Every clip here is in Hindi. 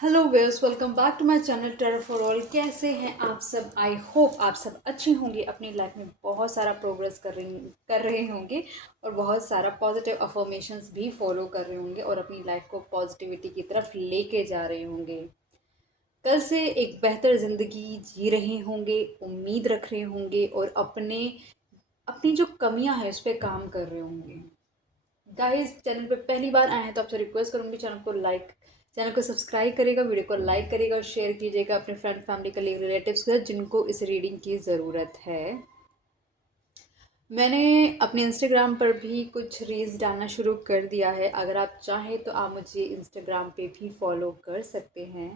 Hello girls, welcome back to my channel terror for all. कैसे हैं आप सब? आई होप आप सब अच्छे होंगे, अपनी लाइफ में बहुत सारा प्रोग्रेस कर रहे होंगे और बहुत सारा पॉजिटिव अफर्मेशंस भी फॉलो कर रहे होंगे और अपनी लाइफ को पॉजिटिविटी की तरफ लेके जा रहे होंगे। कल से एक बेहतर ज़िंदगी जी रहे होंगे, उम्मीद रख रहे होंगे और अपने अपनी जो कमियां हैं उस पर काम कर रहे होंगे। गाइस, चैनल पे पहली बार आए हैं तो आपसे रिक्वेस्ट करूंगी चैनल को सब्सक्राइब करेगा, वीडियो को लाइक करेगा और शेयर कीजिएगा अपने फ्रेंड फैमिली कलीग रिलेटिव्स के साथ जिनको इस रीडिंग की ज़रूरत है। मैंने अपने इंस्टाग्राम पर भी कुछ रील्स डालना शुरू कर दिया है। अगर आप चाहें तो आप मुझे इंस्टाग्राम पे भी फॉलो कर सकते हैं।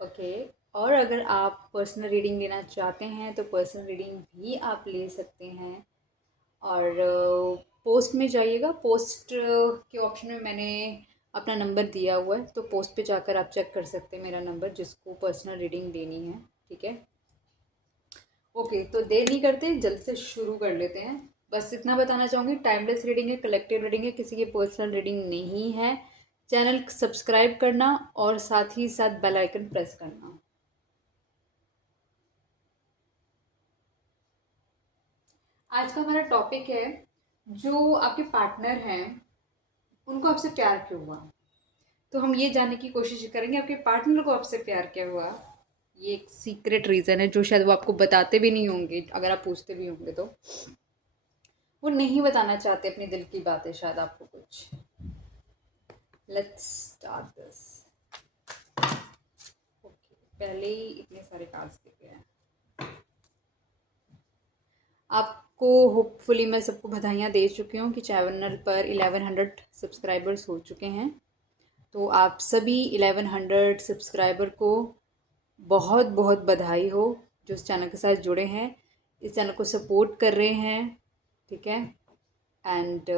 ओके। और अगर आप पर्सनल रीडिंग लेना चाहते हैं तो पर्सनल रीडिंग भी आप ले सकते हैं। और पोस्ट में जाइएगा, पोस्ट के ऑप्शन में मैंने अपना नंबर दिया हुआ है, तो पोस्ट पे जाकर आप चेक कर सकते हैं मेरा नंबर, जिसको पर्सनल रीडिंग लेनी है। ठीक है। ओके, तो देर नहीं करते, जल्द से शुरू कर लेते हैं। बस इतना बताना चाहूँगी, टाइमलेस रीडिंग है, कलेक्टिव रीडिंग है, किसी की पर्सनल रीडिंग नहीं है। चैनल सब्सक्राइब करना और साथ ही साथ बेल आइकन प्रेस करना। आज का हमारा टॉपिक है, जो आपके पार्टनर हैं उनको आपसे प्यार क्यों हुआ। तो हम ये जानने की कोशिश करेंगे आपके पार्टनर को आपसे प्यार क्या हुआ। ये एक सीक्रेट रीज़न है जो शायद वो आपको बताते भी नहीं होंगे, अगर आप पूछते भी होंगे तो वो नहीं बताना चाहते अपने दिल की बातें शायद आपको कुछ। Let's start this. ओके, पहले ही इतने सारे कार्ड्स दिखे हैं आपको। होपफुली मैं सबको बधाइयाँ दे चुकी हूँ कि चैनल पर 1100 सब्सक्राइबर्स हो चुके हैं। तो आप सभी 1100 सब्सक्राइबर को बहुत बहुत बधाई हो, जो इस चैनल के साथ जुड़े हैं, इस चैनल को सपोर्ट कर रहे हैं। ठीक है। एंड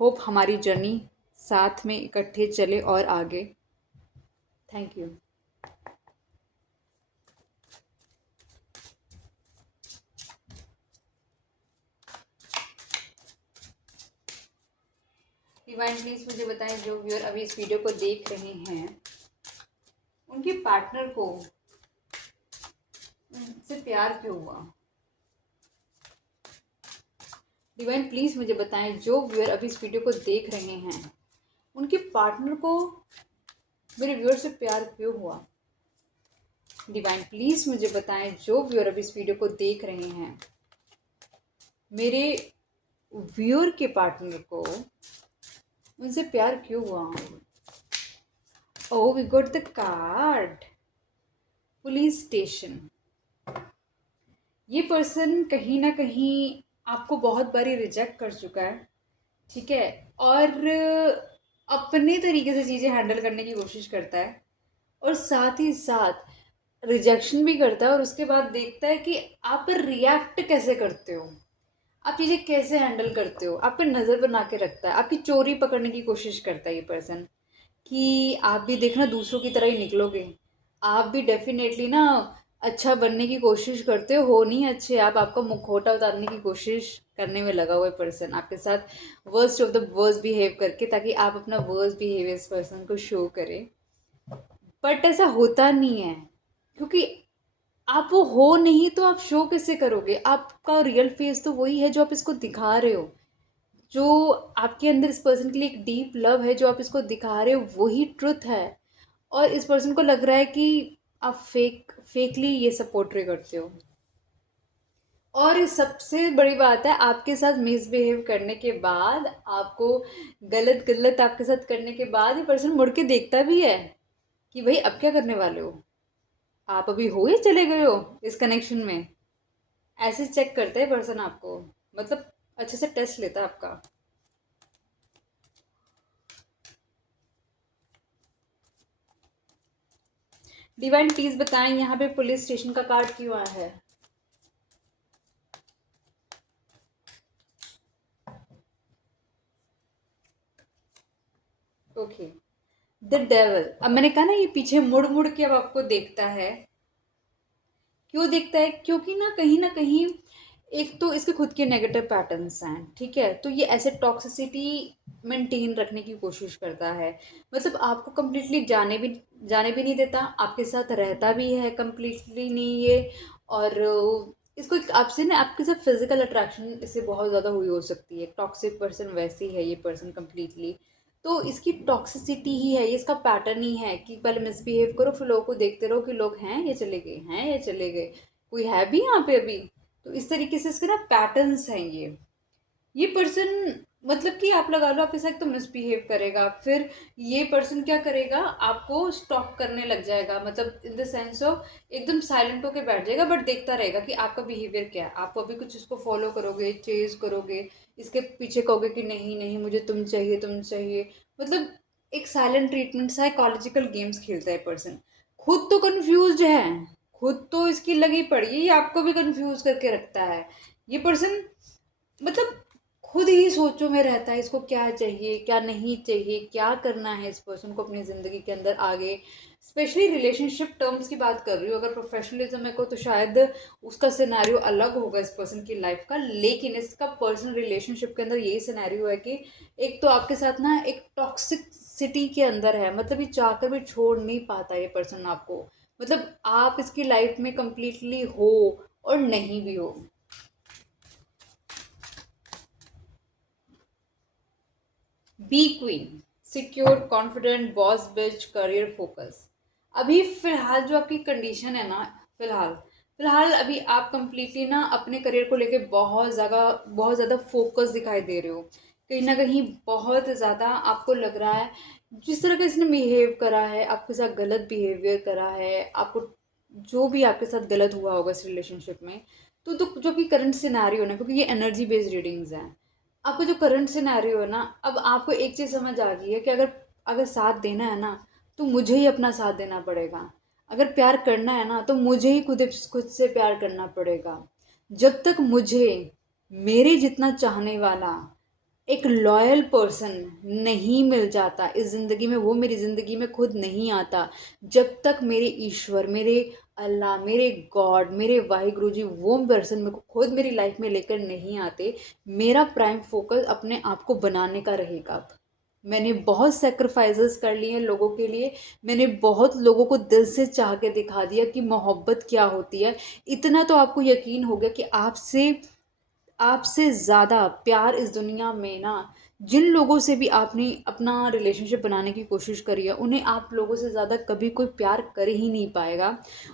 होप हमारी जर्नी साथ में इकट्ठे चले और आगे। Thank you. डिवाइन प्लीज़ मुझे बताएं, जो व्यूअर अभी इस वीडियो को देख रहे हैं उनके पार्टनर को उनसे प्यार क्यों हुआ। डिवाइन प्लीज़ मुझे बताएं, जो व्यूअर अभी इस वीडियो को देख रहे हैं उनके पार्टनर को मेरे व्यूअर से प्यार क्यों हुआ। डिवाइन प्लीज़ मुझे बताएं, जो व्यूअर अभी इस वीडियो को देख रहे हैं मेरे व्यूअर के पार्टनर को उनसे प्यार क्यों हुआ। Oh, we got the card police station. ये पर्सन कहीं ना कहीं आपको बहुत बारी रिजेक्ट कर चुका है। ठीक है। और अपने तरीके से चीज़ें हैंडल करने की कोशिश करता है और साथ ही साथ रिजेक्शन भी करता है और उसके बाद देखता है कि आप रिएक्ट कैसे करते हो, आप चीज़ें कैसे हैंडल करते हो, आप पे नज़र बना के रखता है, आपकी चोरी पकड़ने की कोशिश करता है ये पर्सन कि आप भी देखना दूसरों की तरह ही निकलोगे, आप भी डेफिनेटली ना अच्छा बनने की कोशिश करते हो नहीं अच्छे, आप आपका मुखौटा उतारने की कोशिश करने में लगा हुआ है पर्सन आपके साथ, worst of the worst behave करके, ताकि आप अपना वर्स्ट बिहेवियर इस पर्सन को शो करें। बट ऐसा होता नहीं है, क्योंकि आप वो हो नहीं तो आप शो कैसे करोगे। आपका रियल फेस तो वही है जो आप इसको दिखा रहे हो, जो आपके अंदर इस पर्सन के लिए एक डीप लव है जो आप इसको दिखा रहे हो, वही ट्रुथ है। और इस पर्सन को लग रहा है कि आप फेकली ये सपोर्ट करते हो। और सबसे बड़ी बात है, आपके साथ मिसबिहेव करने के बाद, आपको गलत गलत आपके साथ करने के बाद ये पर्सन मुड़ के देखता भी है कि भाई अब क्या करने वाले हो, आप अभी हो या चले गए हो इस कनेक्शन में। ऐसे चेक करता है पर्सन आपको, मतलब अच्छे से टेस्ट लेता है आपका। डिवाइन प्लीज बताएं, यहाँ पे पुलिस स्टेशन का कार्ड क्यों आया है। Okay, the devil. अब मैंने कहा ना, ये पीछे मुड़ मुड़ के अब आपको देखता है। क्यों देखता है? क्योंकि ना कहीं एक तो इसके खुद के नेगेटिव पैटर्न्स हैं, ठीक है, तो ये ऐसे टॉक्सिसिटी मेंटेन रखने की कोशिश करता है। मतलब आपको कंप्लीटली जाने भी नहीं देता, आपके साथ रहता भी है कंप्लीटली नहीं ये। और इसको आपसे ना आपके साथ फिजिकल अट्रैक्शन इससे बहुत ज़्यादा हुई हो सकती है। टॉक्सिक पर्सन वैसे ही है ये पर्सन कंप्लीटली। तो इसकी टॉक्सिसिटी ही है, ये इसका पैटर्न ही है कि पहले मिसबिहेव करो, फिर लोगों को देखते रहो कि लोग हैं ये चले गए, हैं ये चले गए, कोई है भी यहाँ पे अभी। तो इस तरीके से इसके ना पैटर्न्स हैं ये पर्सन। मतलब कि आप लगा लो आपके साथ तो मिसबिहेव करेगा, फिर ये पर्सन क्या करेगा, आपको स्टॉक करने लग जाएगा, मतलब इन द सेंस ऑफ एकदम साइलेंट होके बैठ जाएगा, बट देखता रहेगा कि आपका बिहेवियर क्या है। आप अभी कुछ इसको फॉलो करोगे, चेज करोगे, इसके पीछे कहोगे कि नहीं नहीं मुझे तुम चाहिए तुम चाहिए। मतलब एक साइलेंट ट्रीटमेंट, साइकोलॉजिकल गेम्स खेलता है पर्सन। खुद तो कंफ्यूज है, खुद तो इसकी लगी पड़ी है, ये आपको भी कंफ्यूज करके रखता है ये पर्सन। मतलब खुद ही सोचों में रहता है, इसको क्या चाहिए क्या नहीं चाहिए, क्या करना है इस पर्सन को अपनी ज़िंदगी के अंदर आगे। स्पेशली रिलेशनशिप टर्म्स की बात कर रही हूँ, अगर प्रोफेशनलिज्म है को तो शायद उसका सिनेरियो अलग होगा इस पर्सन की लाइफ का, लेकिन इसका पर्सनल रिलेशनशिप के अंदर यही सिनेरियो है कि एक तो आपके साथ ना एक टॉक्सिक सिटी के अंदर है, मतलब ये चाहकर भी छोड़ नहीं पाता ये पर्सन आपको। मतलब आप इसकी लाइफ में कंप्लीटली हो और नहीं भी हो। Be queen, secure confident boss bitch career focus. अभी फिलहाल जो आपकी कंडीशन है ना, फिलहाल फिलहाल अभी आप कंप्लीटली ना अपने करियर को लेके बहुत ज़्यादा फोकस दिखाई दे रहे हो। कहीं ना कहीं बहुत ज़्यादा आपको लग रहा है जिस तरह का इसने बिहेव करा है आपके साथ, गलत बिहेवियर करा है आपको, जो भी आपके साथ गलत हुआ होगा इस रिलेशनशिप में। तो जो कि करंट सिनेरियो ना, क्योंकि ये एनर्जी बेस्ड रीडिंग्स हैं, आपका जो करंट सिनेरियो है ना, अब आपको एक चीज़ समझ आ गई है कि अगर अगर साथ देना है ना तो मुझे ही अपना साथ देना पड़ेगा। अगर प्यार करना है ना तो मुझे ही खुद खुद से प्यार करना पड़ेगा। जब तक मुझे मेरे जितना चाहने वाला एक लॉयल पर्सन नहीं मिल जाता इस ज़िंदगी में, वो मेरी ज़िंदगी में खुद नहीं आता, जब तक मेरे ईश्वर, मेरे अल्लाह, मेरे गॉड, मेरे वाहिगुरु जी वो पर्सन मेरे को खुद मेरी लाइफ में लेकर नहीं आते, मेरा प्राइम फोकस अपने आप को बनाने का रहेगा। मैंने बहुत सेक्रीफाइसेस कर लिए हैं लोगों के लिए, मैंने बहुत लोगों को दिल से चाह के दिखा दिया कि मोहब्बत क्या होती है। इतना तो आपको यकीन हो गया कि आपसे आपसे ज़्यादा प्यार इस दुनिया में ना, जिन लोगों से भी आपने अपना रिलेशनशिप बनाने की कोशिश करी है उन्हें आप लोगों से ज़्यादा कभी कोई प्यार कर ही नहीं पाएगा।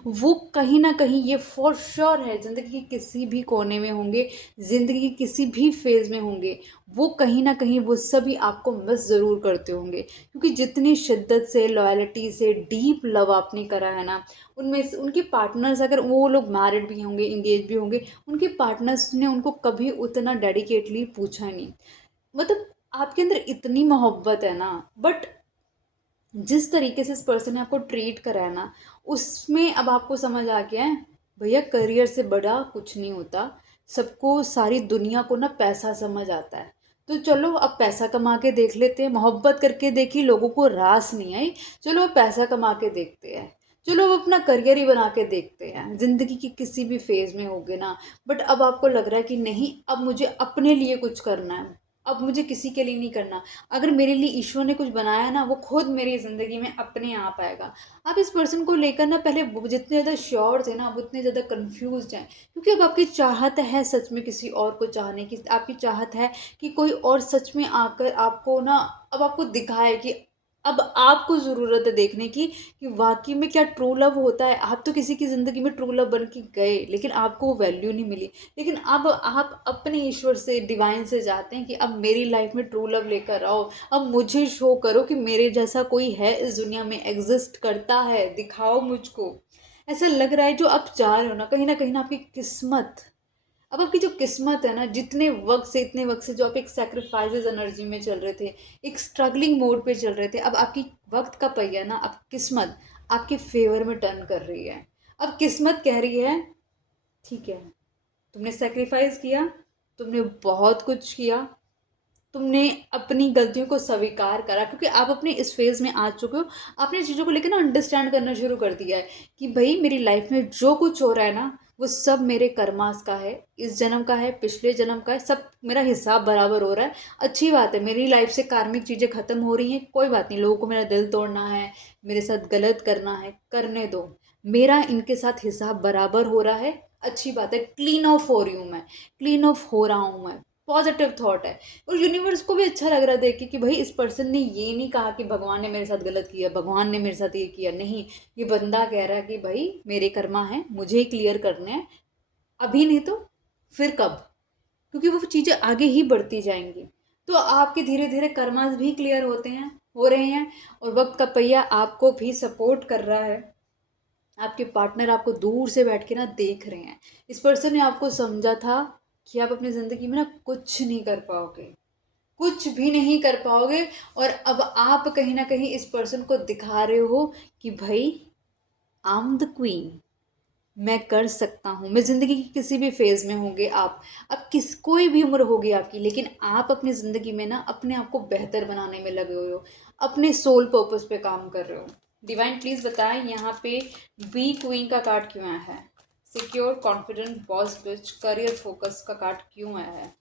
वो कहीं ना कहीं ये फॉर श्योर है, ज़िंदगी के किसी भी कोने में होंगे, ज़िंदगी के किसी भी फेज़ में होंगे, वो कहीं ना कहीं वो सभी आपको मिस ज़रूर करते होंगे, क्योंकि जितनी शिद्दत से, लॉयल्टी से, डीप लव आपने करा है ना, उनमें से उनके पार्टनर्स, अगर वो लोग मैरिड भी होंगे, इंगेज भी होंगे, उनके पार्टनर्स ने उनको कभी उतना डेडिकेटली पूछा नहीं। मतलब आपके अंदर इतनी मोहब्बत है ना, बट जिस तरीके से इस पर्सन ने आपको ट्रीट करा है ना, उसमें अब आपको समझ आ गया है भैया करियर से बड़ा कुछ नहीं होता। सबको, सारी दुनिया को ना पैसा समझ आता है। तो चलो अब पैसा कमा के देख लेते हैं, मोहब्बत करके देखी लोगों को रास नहीं आई, चलो अब पैसा कमा के देखते हैं, चलो अब अपना करियर ही बना के देखते हैं, ज़िंदगी की किसी भी फेज़ में होगे ना। बट अब आपको लग रहा है कि नहीं, अब मुझे अपने लिए कुछ करना है, अब मुझे किसी के लिए नहीं करना। अगर मेरे लिए ईश्वर ने कुछ बनाया है ना, वो खुद मेरी ज़िंदगी में अपने आप आएगा। आप इस पर्सन को लेकर ना पहले जितने ज़्यादा श्योर थे ना, अब उतने ज़्यादा कन्फ्यूज हैं, क्योंकि अब आपकी चाहत है सच में किसी और को चाहने की, आपकी चाहत है कि कोई और सच में आकर आपको ना, अब आपको दिखाए कि अब आपको ज़रूरत है देखने की कि वाकई में क्या ट्रू लव होता है। आप तो किसी की ज़िंदगी में ट्रू लव बन के गए, लेकिन आपको वो वैल्यू नहीं मिली। लेकिन अब आप अपने ईश्वर से, डिवाइन से जाते हैं कि अब मेरी लाइफ में ट्रू लव लेकर आओ, अब मुझे शो करो कि मेरे जैसा कोई है इस दुनिया में, एग्जिस्ट करता है, दिखाओ मुझको। ऐसा लग रहा है जो आप चाह रहे हो ना कहीं ना आपकी किस्मत, अब आपकी जो किस्मत है ना, जितने वक्त से, इतने वक्त से जो आप एक सेक्रीफाइसेस एनर्जी में चल रहे थे, एक स्ट्रगलिंग मोड पे चल रहे थे, अब आपकी वक्त का पहिया ना, अब किस्मत आपके फेवर में टर्न कर रही है। अब किस्मत कह रही है ठीक है, तुमने सेक्रीफाइस किया, तुमने बहुत कुछ किया, तुमने अपनी गलतियों को स्वीकार करा, क्योंकि आप अपने इस फेज में आ चुके हो। आपने चीज़ों को लेकर ना अंडरस्टैंड करना शुरू कर दिया है कि भाई मेरी लाइफ में जो कुछ हो रहा है ना, वो सब मेरे कर्मास का है, इस जन्म का है, पिछले जन्म का है, सब मेरा हिसाब बराबर हो रहा है। अच्छी बात है, मेरी लाइफ से कार्मिक चीज़ें ख़त्म हो रही हैं, कोई बात नहीं। लोगों को मेरा दिल तोड़ना है, मेरे साथ गलत करना है, करने दो। मेरा इनके साथ हिसाब बराबर हो रहा है, अच्छी बात है। क्लीन ऑफ हो रही हूँ मैं, क्लीन ऑफ हो रहा हूँ मैं। पॉजिटिव थॉट है। और यूनिवर्स को भी अच्छा लग रहा है देख के कि भाई इस पर्सन ने ये नहीं कहा कि भगवान ने मेरे साथ गलत किया, भगवान ने मेरे साथ ये किया, नहीं। ये बंदा कह रहा है कि भाई मेरे कर्मा हैं, मुझे ही क्लियर करने हैं, अभी नहीं तो फिर कब, क्योंकि वो चीज़ें आगे ही बढ़ती जाएंगी। तो आपके धीरे धीरे कर्मास भी क्लियर होते हैं, हो रहे हैं। और वक्त का पहिया आपको भी सपोर्ट कर रहा है। आपके पार्टनर आपको दूर से बैठ के ना देख रहे हैं। इस पर्सन ने आपको समझा था कि आप अपनी ज़िंदगी में ना कुछ नहीं कर पाओगे, कुछ भी नहीं कर पाओगे। और अब आप कहीं ना कहीं इस पर्सन को दिखा रहे हो कि भाई आई एम द क्वीन, मैं कर सकता हूँ। मैं ज़िंदगी की किसी भी फेज़ में होंगे आप, अब किस कोई भी उम्र होगी आपकी, लेकिन आप अपनी ज़िंदगी में ना अपने आप को बेहतर बनाने में लगे हुए हो, अपने सोल पर्पस पे काम कर रहे हो। डिवाइन प्लीज़ बताएं यहाँ पे बी क्वीन का कार्ड क्यों आया है, secure confident boss bitch career focus का कार्ड क्यों आया है।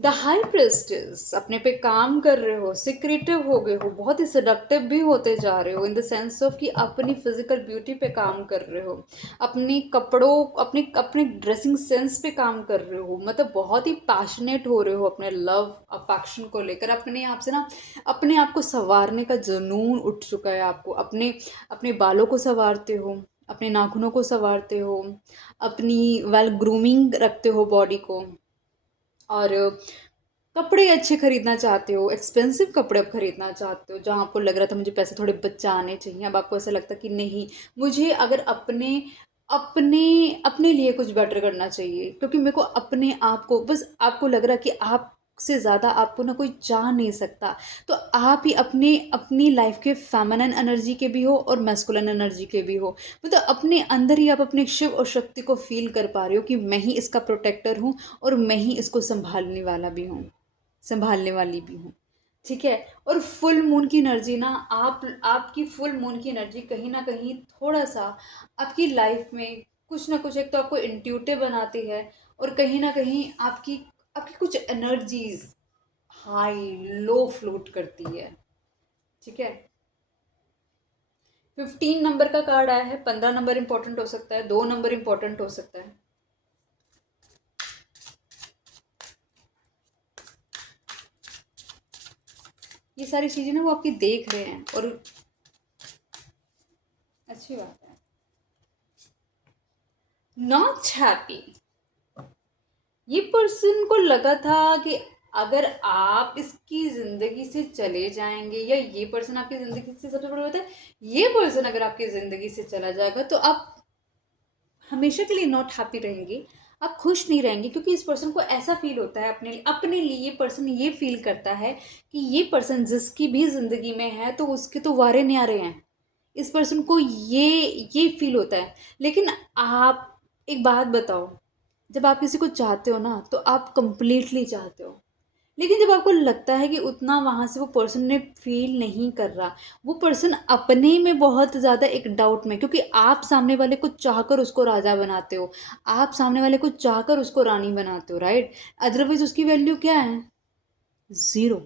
द हाई प्रेस्टिस, अपने पे काम कर रहे हो, सिक्रेटिव हो गए हो, बहुत ही सेडक्टिव भी होते जा रहे हो, इन द सेंस ऑफ कि अपनी फिजिकल ब्यूटी पे काम कर रहे हो, अपने कपड़ों, अपने अपने ड्रेसिंग सेंस पे काम कर रहे हो। मतलब बहुत ही पैशनेट हो रहे हो अपने लव अफेक्शन को लेकर। अपने आप से ना अपने आप को संवारने का जुनून उठ चुका है आपको। अपने अपने बालों को संवारते हो, अपने नाखूनों को संवारते हो, अपनी वेल ग्रूमिंग रखते हो बॉडी को। और कपड़े अच्छे खरीदना चाहते हो, एक्सपेंसिव कपड़े अब खरीदना चाहते हो। जहाँ आपको लग रहा था मुझे पैसे थोड़े बचाने चाहिए, अब आपको ऐसा लगता है कि नहीं, मुझे अगर अपने अपने अपने लिए कुछ बेटर करना चाहिए, क्योंकि मेरे को अपने आप को बस, आपको लग रहा है कि आप से ज़्यादा आपको ना कोई चाह नहीं सकता। तो आप ही अपने अपनी लाइफ के फेमिनिन एनर्जी के भी हो और मैस्कुलिन एनर्जी के भी हो। मतलब अपने अंदर ही आप अपने शिव और शक्ति को फील कर पा रहे हो कि मैं ही इसका प्रोटेक्टर हूँ और मैं ही इसको संभालने वाला भी हूँ, संभालने वाली भी हूँ। ठीक है। और फुल मून की एनर्जी ना, आपकी फुल मून की एनर्जी कहीं ना कहीं थोड़ा सा आपकी लाइफ में कुछ ना कुछ, एक तो आपको इंट्यूटिव बनाती है, और कहीं ना कहीं आपकी आपकी कुछ एनर्जीज हाई लो फ्लोट करती है। ठीक है। 15 नंबर का कार्ड आया है। 15 नंबर इंपॉर्टेंट हो सकता है, 2 नंबर इंपॉर्टेंट हो सकता है। ये सारी चीजें ना वो आपकी देख रहे हैं, और अच्छी बात है। नॉट हैप्पी, ये पर्सन को लगा था कि अगर आप इसकी ज़िंदगी से चले जाएंगे, या ये पर्सन आपकी ज़िंदगी से, सबसे बड़ी बात है, ये पर्सन अगर आपकी ज़िंदगी से चला जाएगा तो आप हमेशा के लिए नॉट हैप्पी रहेंगे, आप खुश नहीं रहेंगे। क्योंकि इस पर्सन को ऐसा फील होता है अपने लिए ये पर्सन ये फील करता है कि ये पर्सन जिसकी भी ज़िंदगी में है तो उसके तो वारे न्यारे हैं। इस पर्सन को ये फील होता है। लेकिन आप एक बात बताओ, जब आप किसी को चाहते हो ना तो आप कंप्लीटली चाहते हो, लेकिन जब आपको लगता है कि उतना वहाँ से वो पर्सन ने फील नहीं कर रहा, वो पर्सन अपने में बहुत ज़्यादा एक डाउट में, क्योंकि आप सामने वाले को चाहकर उसको राजा बनाते हो, आप सामने वाले को चाहकर उसको रानी बनाते हो, राइट। अदरवाइज उसकी वैल्यू क्या है, ज़ीरो।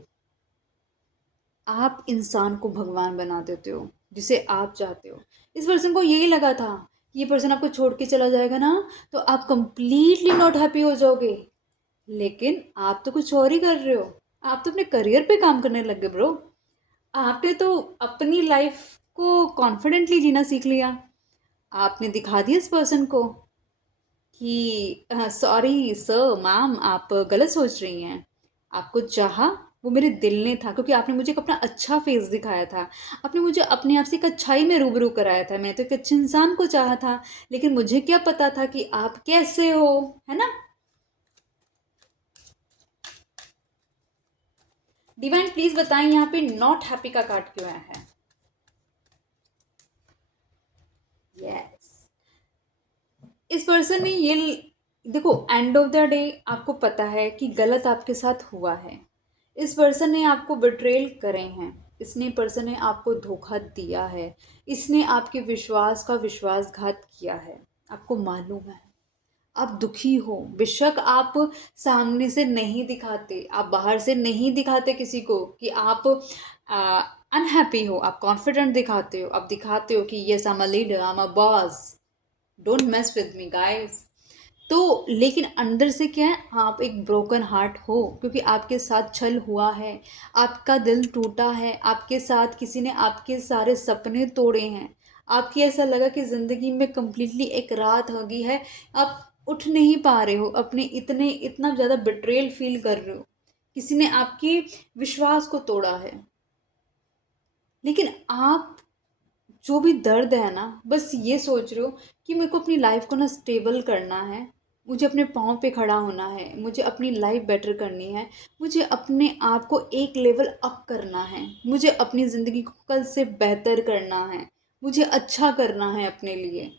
आप इंसान को भगवान बना देते हो जिसे आप चाहते हो। इस पर्सन को यही लगा था कि ये पर्सन आपको छोड़ के चला जाएगा ना तो आप कंप्लीटली नॉट हैप्पी हो जाओगे। लेकिन आप तो कुछ और ही कर रहे हो, आप तो अपने करियर पे काम करने लग गए ब्रो। आपने तो अपनी लाइफ को कॉन्फिडेंटली जीना सीख लिया। आपने दिखा दिया इस पर्सन को कि सॉरी सर मैम, आप गलत सोच रही हैं। आपको चाहा वो मेरे दिल ने था, क्योंकि आपने मुझे एक अपना अच्छा फेस दिखाया था। आपने मुझे अपने आप से एक अच्छाई में रूबरू कराया था। मैंने तो एक अच्छे इंसान को चाहा था, लेकिन मुझे क्या पता था कि आप कैसे हो, है ना। डिवाइन प्लीज बताएं यहाँ पे नॉट हैप्पी का कार्ड क्यों आया है। यस, इस पर्सन ने ये, देखो एंड ऑफ द डे आपको पता है कि गलत आपके साथ हुआ है। इस पर्सन ने आपको बिट्रेल करे हैं, इसने पर्सन ने आपको धोखा दिया है, इसने आपके विश्वास का विश्वासघात किया है, आपको मालूम है। आप दुखी हो, बेशक आप सामने से नहीं दिखाते, आप बाहर से नहीं दिखाते किसी को कि आप अनहैप्पी हो, आप कॉन्फिडेंट दिखाते हो, आप दिखाते हो कि yes I am a leader, I am a boss, don't mess with me guys. तो लेकिन अंदर से क्या है, आप एक ब्रोकन हार्ट हो, क्योंकि आपके साथ छल हुआ है, आपका दिल टूटा है, आपके साथ किसी ने आपके सारे सपने तोड़े हैं, आपकी ऐसा लगा कि ज़िंदगी में कंप्लीटली एक रात हो गई है, आप उठ नहीं पा रहे हो, अपने इतना ज़्यादा बिट्रेल फील कर रहे हो, किसी ने आपके विश्वास को तोड़ा है। लेकिन आप जो भी दर्द है ना, बस ये सोच रहे हो कि मेरे को अपनी लाइफ को ना स्टेबल करना है, मुझे अपने पाँव पे खड़ा होना है, मुझे अपनी लाइफ बेटर करनी है, मुझे अपने आप को एक लेवल अप करना है, मुझे अपनी ज़िंदगी को कल से बेहतर करना है, मुझे अच्छा करना है अपने लिए।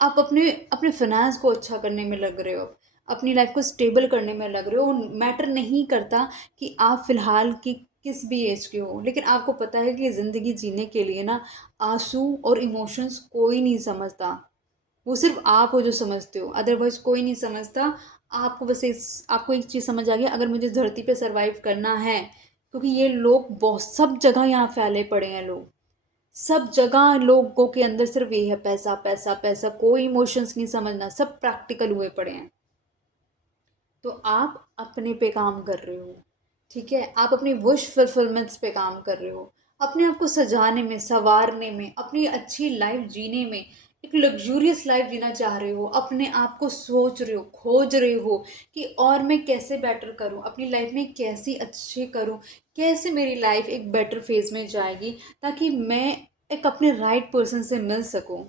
आप अपने अपने फाइनेंस को अच्छा करने में लग रहे हो, अपनी लाइफ को स्टेबल करने में लग रहे हो। मैटर नहीं करता कि आप फ़िलहाल की किस भी एज के हो, लेकिन आपको पता है कि ज़िंदगी जीने के लिए ना आंसू और इमोशंस कोई नहीं समझता, वो सिर्फ आप हो जो समझते हो, अदरवाइज कोई नहीं समझता। आपको बस आपको एक चीज़ समझ आ गया, अगर मुझे इस धरती पे सरवाइव करना है, क्योंकि ये लोग बहुत सब जगह यहाँ फैले पड़े हैं लोग, सब जगह लोगों के अंदर सिर्फ ये है, पैसा पैसा पैसा, कोई इमोशंस नहीं समझना, सब प्रैक्टिकल हुए पड़े हैं। तो आप अपने पे काम कर रहे हो, ठीक है, आप अपनी विश फुलफिलमेंट्स पे काम कर रहे हो, अपने आप को सजाने में, संवारने में, अपनी अच्छी लाइफ जीने में, एक लग्जूरियस लाइफ जीना चाह रहे हो, अपने आप को सोच रहे हो, खोज रहे हो कि और मैं कैसे बेटर करूं, अपनी लाइफ में कैसी अच्छी करूं, कैसे मेरी लाइफ एक बेटर फेज में जाएगी, ताकि मैं एक अपने राइट पर्सन से मिल सकूं।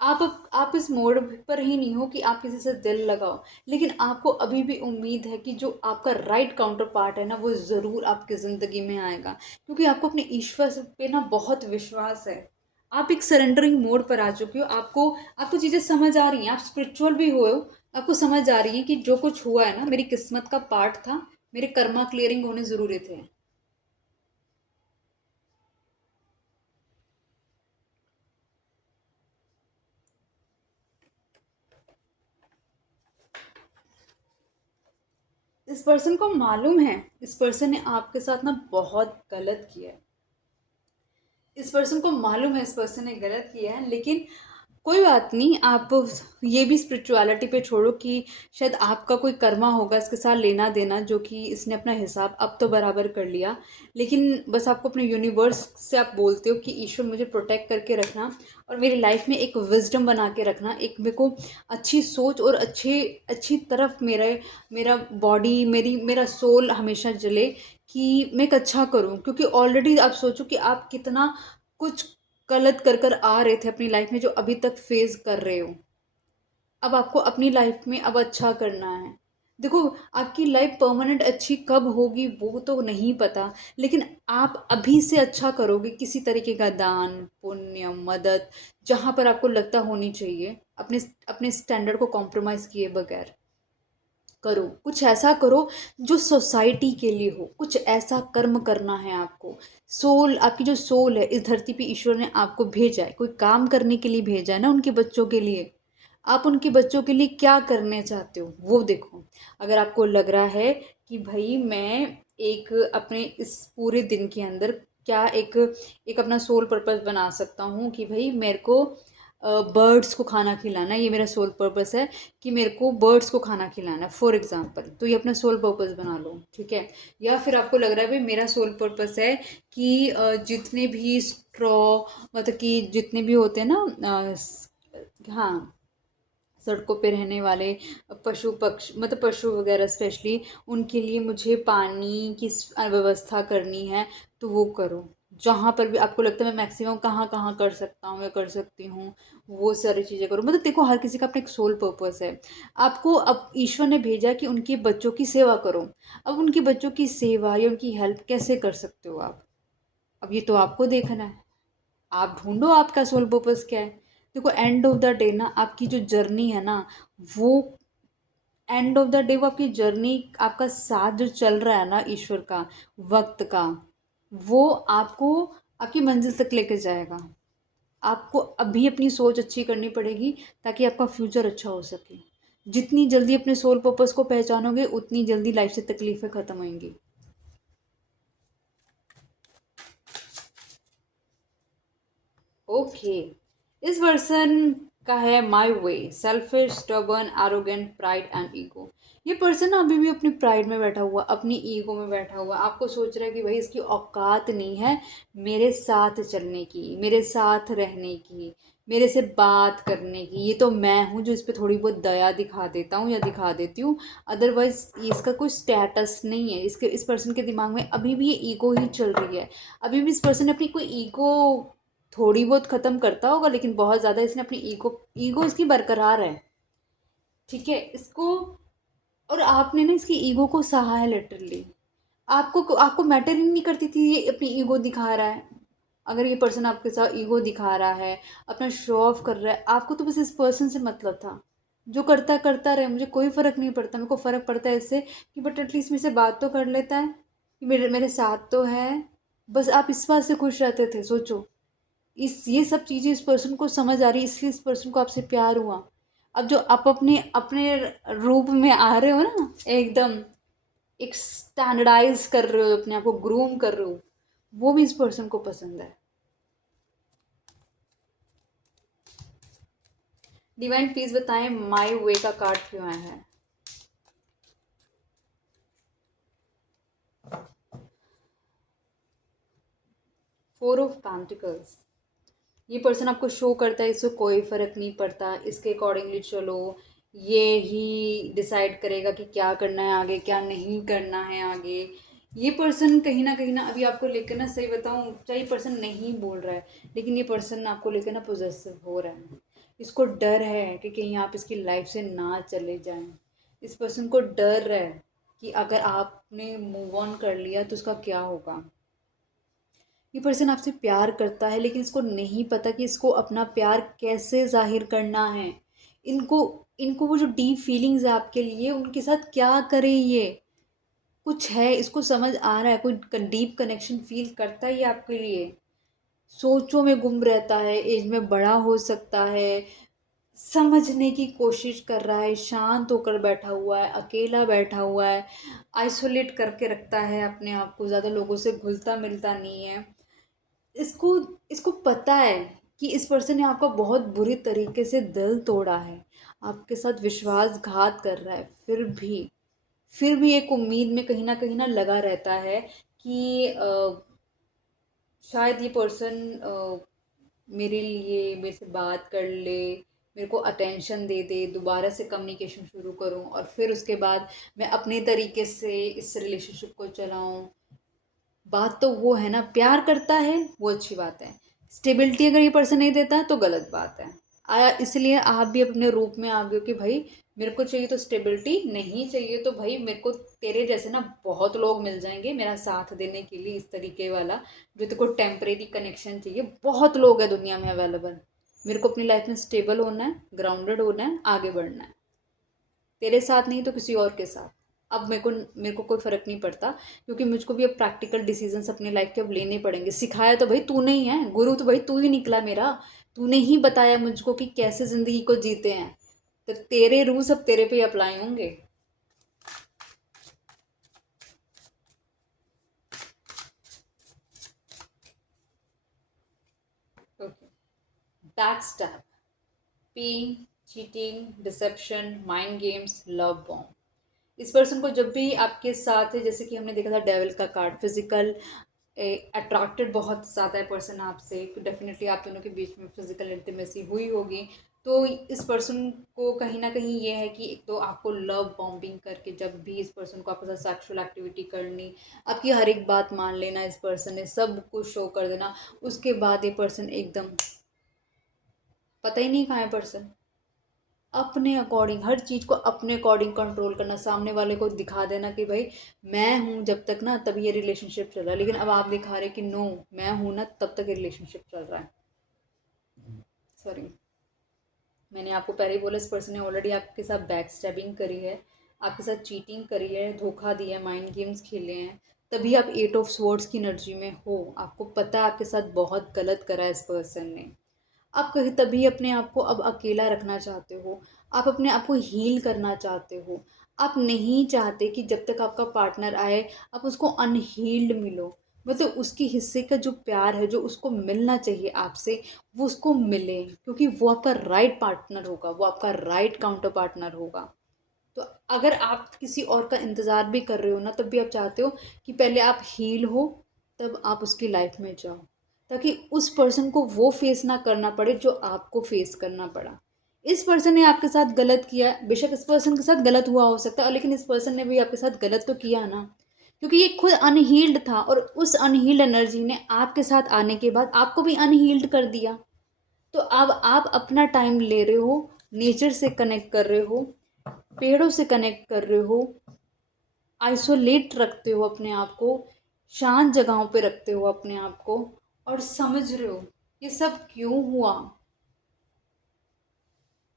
आप इस मोड़ पर ही नहीं हो कि आप किसी से दिल लगाओ, लेकिन आपको अभी भी उम्मीद है कि जो आपका राइट काउंटर पार्ट है ना, वो ज़रूर आपकी ज़िंदगी में आएगा, क्योंकि आपको अपने ईश्वर पे ना बहुत विश्वास है। आप एक सरेंडरिंग मोड पर आ चुके हो, आपको आपको चीज़ें समझ आ रही हैं, आप स्पिरिचुअल भी हो, आपको समझ आ रही है कि जो कुछ हुआ है ना मेरी किस्मत का पार्ट था, मेरे कर्मा क्लियरिंग होने ज़रूरी थे। इस पर्सन को मालूम है, इस पर्सन ने आपके साथ ना बहुत गलत किया है, इस पर्सन को मालूम है इस पर्सन ने गलत किया है, लेकिन कोई बात नहीं। आप ये भी स्पिरिचुअलिटी पे छोड़ो कि शायद आपका कोई कर्मा होगा इसके साथ लेना देना, जो कि इसने अपना हिसाब अब तो बराबर कर लिया, लेकिन बस आपको अपने यूनिवर्स से आप बोलते हो कि ईश्वर मुझे प्रोटेक्ट करके रखना, और मेरी लाइफ में एक विजडम बना के रखना, एक मेरे को अच्छी सोच और अच्छी अच्छी तरफ मेरा बॉडी मेरा सोल हमेशा जले, कि मैं एक अच्छा करूं, क्योंकि ऑलरेडी आप सोचो कि आप कितना कुछ गलत कर कर आ रहे थे अपनी लाइफ में, जो अभी तक फेस कर रहे हो। अब आपको अपनी लाइफ में अब अच्छा करना है। देखो, आपकी लाइफ परमानेंट अच्छी कब होगी वो तो नहीं पता, लेकिन आप अभी से अच्छा करोगे, किसी तरीके का दान पुण्य मदद जहाँ पर आपको लगता होनी चाहिए, अपने अपने स्टैंडर्ड को कॉम्प्रोमाइज़ किए बगैर करो, कुछ ऐसा करो जो सोसाइटी के लिए हो, कुछ ऐसा कर्म करना है आपको। सोल, आपकी जो सोल है, इस धरती पे ईश्वर ने आपको भेजा है, कोई काम करने के लिए भेजा है ना, उनके बच्चों के लिए। आप उनके बच्चों के लिए क्या करने चाहते हो वो देखो। अगर आपको लग रहा है कि भाई मैं एक अपने इस पूरे दिन के अंदर क्या एक एक अपना सोल पर्पस बना सकता हूँ कि भाई मेरे को बर्ड्स को खाना खिलाना, ये मेरा सोल पर्पस है कि मेरे को बर्ड्स को खाना खिलाना है फॉर एग्जांपल, तो ये अपना सोल पर्पस बना लो, ठीक है। या फिर आपको लग रहा है भाई मेरा सोल पर्पस है कि जितने भी स्ट्रॉ, मतलब कि जितने भी होते हैं ना, हाँ, सड़कों पे रहने वाले पशु पक्ष, मतलब पशु वगैरह स्पेशली, उनके लिए मुझे पानी की व्यवस्था करनी है, तो वो करो। जहाँ पर भी आपको लगता है मैं मैक्सिमम कहाँ कहाँ कर सकता हूँ या कर सकती हूँ, वो सारी चीज़ें करो। मतलब देखो, हर किसी का अपना एक सोल पर्पस है। आपको अब ईश्वर ने भेजा कि उनके बच्चों की सेवा करो। अब उनके बच्चों की सेवा या उनकी हेल्प कैसे कर सकते हो आप, अब ये तो आपको देखना है। आप ढूंढो आपका सोल पर्पस क्या है। देखो, एंड ऑफ द डे ना आपकी जो जर्नी है ना, वो एंड ऑफ द डे वो आपकी जर्नी, आपका साथ जो चल रहा है ना ईश्वर का, वक्त का, वो आपको आपकी मंजिल तक लेके जाएगा। आपको अभी अपनी सोच अच्छी करनी पड़ेगी ताकि आपका फ्यूचर अच्छा हो सके। जितनी जल्दी अपने सोल पर्पस को पहचानोगे उतनी जल्दी लाइफ से तकलीफ़ें ख़त्म होंगी। ओके, इस पर्सन का है my way, selfish, stubborn, arrogant, pride and ego. ये पर्सन ना अभी भी अपनी प्राइड में बैठा हुआ, अपनी ईगो में बैठा हुआ, आपको सोच रहा है कि भाई इसकी औकात नहीं है मेरे साथ चलने की, मेरे साथ रहने की, मेरे से बात करने की। ये तो मैं हूँ जो इस पर थोड़ी बहुत दया दिखा देता हूँ या दिखा देती हूँ। अदरवाइज इसका कोई स्टेटस नहीं है। इसके इस पर्सन के दिमाग में अभी भी ये ईगो ही चल रही है। अभी भी इस पर्सन ने अपनी कोई ईगो थोड़ी बहुत ख़त्म करता होगा, लेकिन बहुत ज़्यादा इसने अपनी ईगो ईगो इसकी बरकरार है। ठीक है इसको। और आपने ना इसकी ईगो को सहा है लिटरली। आपको आपको मैटर ही नहीं करती थी ये अपनी ईगो दिखा रहा है। अगर ये पर्सन आपके साथ ईगो दिखा रहा है, अपना शो ऑफ कर रहा है, आपको तो बस इस पर्सन से मतलब था। जो करता करता रहे, मुझे कोई फ़र्क नहीं पड़ता। मेरे को फ़र्क पड़ता है इससे कि बट एटलीस्ट मेरे से बात तो कर लेता है, कि मेरे मेरे साथ तो है। बस आप इस बात से खुश रहते थे। सोचो, इस ये सब चीज़ें इस पर्सन को समझ आ रही है, इसलिए इस पर्सन को आपसे प्यार हुआ। अब जो आप अपने अपने रूप में आ रहे हो ना, एकदम एक स्टैंडर्डाइज कर रहे हो, अपने आप को ग्रूम कर रहे हो, वो भी इस पर्सन को पसंद है। डिवाइन प्लीज बताएं माई वे का कार्ड क्यों आया है। 4 ऑफ पेंटिकल्स। ये पर्सन आपको शो करता है इसको कोई फ़र्क नहीं पड़ता, इसके अकॉर्डिंगली चलो। ये ही डिसाइड करेगा कि क्या करना है आगे, क्या नहीं करना है आगे। ये पर्सन कहीं ना अभी आपको लेकर ना, सही बताऊं, चाहे ये पर्सन नहीं बोल रहा है, लेकिन ये पर्सन आपको लेकर ना पोजेसिव हो रहा है। इसको डर है कि कहीं आप इसकी लाइफ से ना चले जाएं। इस पर्सन को डर है कि अगर आपने मूव ऑन कर लिया तो उसका क्या होगा। ये पर्सन आपसे प्यार करता है, लेकिन इसको नहीं पता कि इसको अपना प्यार कैसे जाहिर करना है। इनको इनको वो जो डीप फीलिंग्स है आपके लिए, उनके साथ क्या करे ये। कुछ है, इसको समझ आ रहा है, कोई डीप कनेक्शन फील करता है ये आपके लिए। सोचों में गुम रहता है, एज में बड़ा हो सकता है, समझने की कोशिश कर रहा है, शांत होकर बैठा हुआ है, अकेला बैठा हुआ है, आइसोलेट करके रखता है अपने आप को, ज़्यादा लोगों से घुलता मिलता नहीं है। इसको इसको पता है कि इस पर्सन ने आपका बहुत बुरी तरीके से दिल तोड़ा है, आपके साथ विश्वासघात कर रहा है, फिर भी एक उम्मीद में कहीं ना लगा रहता है कि शायद ये पर्सन मेरे लिए मेरे से बात कर ले, मेरे को अटेंशन दे दे, दोबारा से कम्युनिकेशन शुरू करूं, और फिर उसके बाद मैं अपने तरीके से इस रिलेशनशिप को चलाऊं। बात तो वो है ना, प्यार करता है वो अच्छी बात है, स्टेबिलिटी अगर ये पर्सन नहीं देता है तो गलत बात है। आया इसलिए आप भी अपने रूप में आ गए हो कि भाई मेरे को चाहिए तो स्टेबिलिटी, नहीं चाहिए तो भाई मेरे को तेरे जैसे ना बहुत लोग मिल जाएंगे मेरा साथ देने के लिए, इस तरीके वाला जो तेरे को टेम्परेरी कनेक्शन चाहिए, बहुत लोग हैं दुनिया में अवेलेबल। मेरे को अपनी लाइफ में स्टेबल होना है, ग्राउंडेड होना है, आगे बढ़ना है, तेरे साथ नहीं तो किसी और के साथ। अब मेरे को कोई फ़र्क नहीं पड़ता, क्योंकि मुझको भी अब प्रैक्टिकल डिसीजंस अपनी लाइफ के अब लेने पड़ेंगे। सिखाया तो भाई तू नहीं है, गुरु तो भाई तू ही निकला मेरा। तूने ही बताया मुझको कि कैसे ज़िंदगी को जीते हैं, तो तेरे रूल्स अब तेरे पे अप्लाई होंगे। Okay, back stab, P, cheating, deception, mind games, love bomb. इस पर्सन को जब भी आपके साथ है, जैसे कि हमने देखा था डेविल का कार्ड, फिजिकल अट्रैक्टेड बहुत ज़्यादा है पर्सन आपसे, तो डेफिनेटली आप दोनों के बीच में फिजिकल इंटीमेसी हुई होगी। तो इस पर्सन को कहीं ना कहीं ये है कि एक तो आपको लव बॉम्बिंग करके, जब भी इस पर्सन को आपके साथ सेक्सुअल एक्टिविटी करनी, आपकी हर एक बात मान लेना, इस पर्सन ने सब कुछ शो कर देना, उसके बाद ये पर्सन एकदम पता ही नहीं कहाँ है पर्सन। अपने अकॉर्डिंग हर चीज़ को अपने अकॉर्डिंग कंट्रोल करना, सामने वाले को दिखा देना कि भाई मैं हूँ जब तक ना तभी ये रिलेशनशिप चल रहा है, लेकिन अब आप दिखा रहे कि नो, मैं हूँ ना तब तक ये रिलेशनशिप चल रहा है। सॉरी, मैंने आपको पहले ही बोला, इस पर्सन ने ऑलरेडी आपके साथ बैक स्टैबिंग करी है, आपके साथ चीटिंग करी है, धोखा दिया है, माइंड गेम्स खेले हैं। तभी आप 8 ऑफ स्वॉर्ड्स की एनर्जी में हो। आपको पता है आपके साथ बहुत गलत करा है इस पर्सन ने। आप कहीं तभी अपने आप को अब अकेला रखना चाहते हो। आप अपने आप को हील करना चाहते हो। आप नहीं चाहते कि जब तक आपका पार्टनर आए आप उसको अनहील्ड मिलो। मतलब उसके हिस्से का जो प्यार है जो उसको मिलना चाहिए आपसे वो उसको मिले, क्योंकि वो आपका राइट पार्टनर होगा, वो आपका राइट काउंटर पार्टनर होगा। तो अगर आप किसी और का इंतज़ार भी कर रहे हो ना, तब भी आप चाहते हो कि पहले आप हील हो, तब आप उसकी लाइफ में जाओ, ताकि उस पर्सन को वो फेस ना करना पड़े जो आपको फेस करना पड़ा। इस पर्सन ने आपके साथ गलत किया, बेशक इस पर्सन के साथ गलत हुआ हो सकता है, लेकिन इस पर्सन ने भी आपके साथ गलत तो किया ना, क्योंकि ये खुद अनहील्ड था और उस अनहील्ड एनर्जी ने आपके साथ आने के बाद आपको भी अनहील्ड कर दिया। तो अब आप अपना टाइम ले रहे हो, नेचर से कनेक्ट कर रहे हो, पेड़ों से कनेक्ट कर रहे हो, आइसोलेट रखते हो अपने आप को, शांत जगहों पे रखते हो अपने आप को, और समझ रहे हो ये सब क्यों हुआ।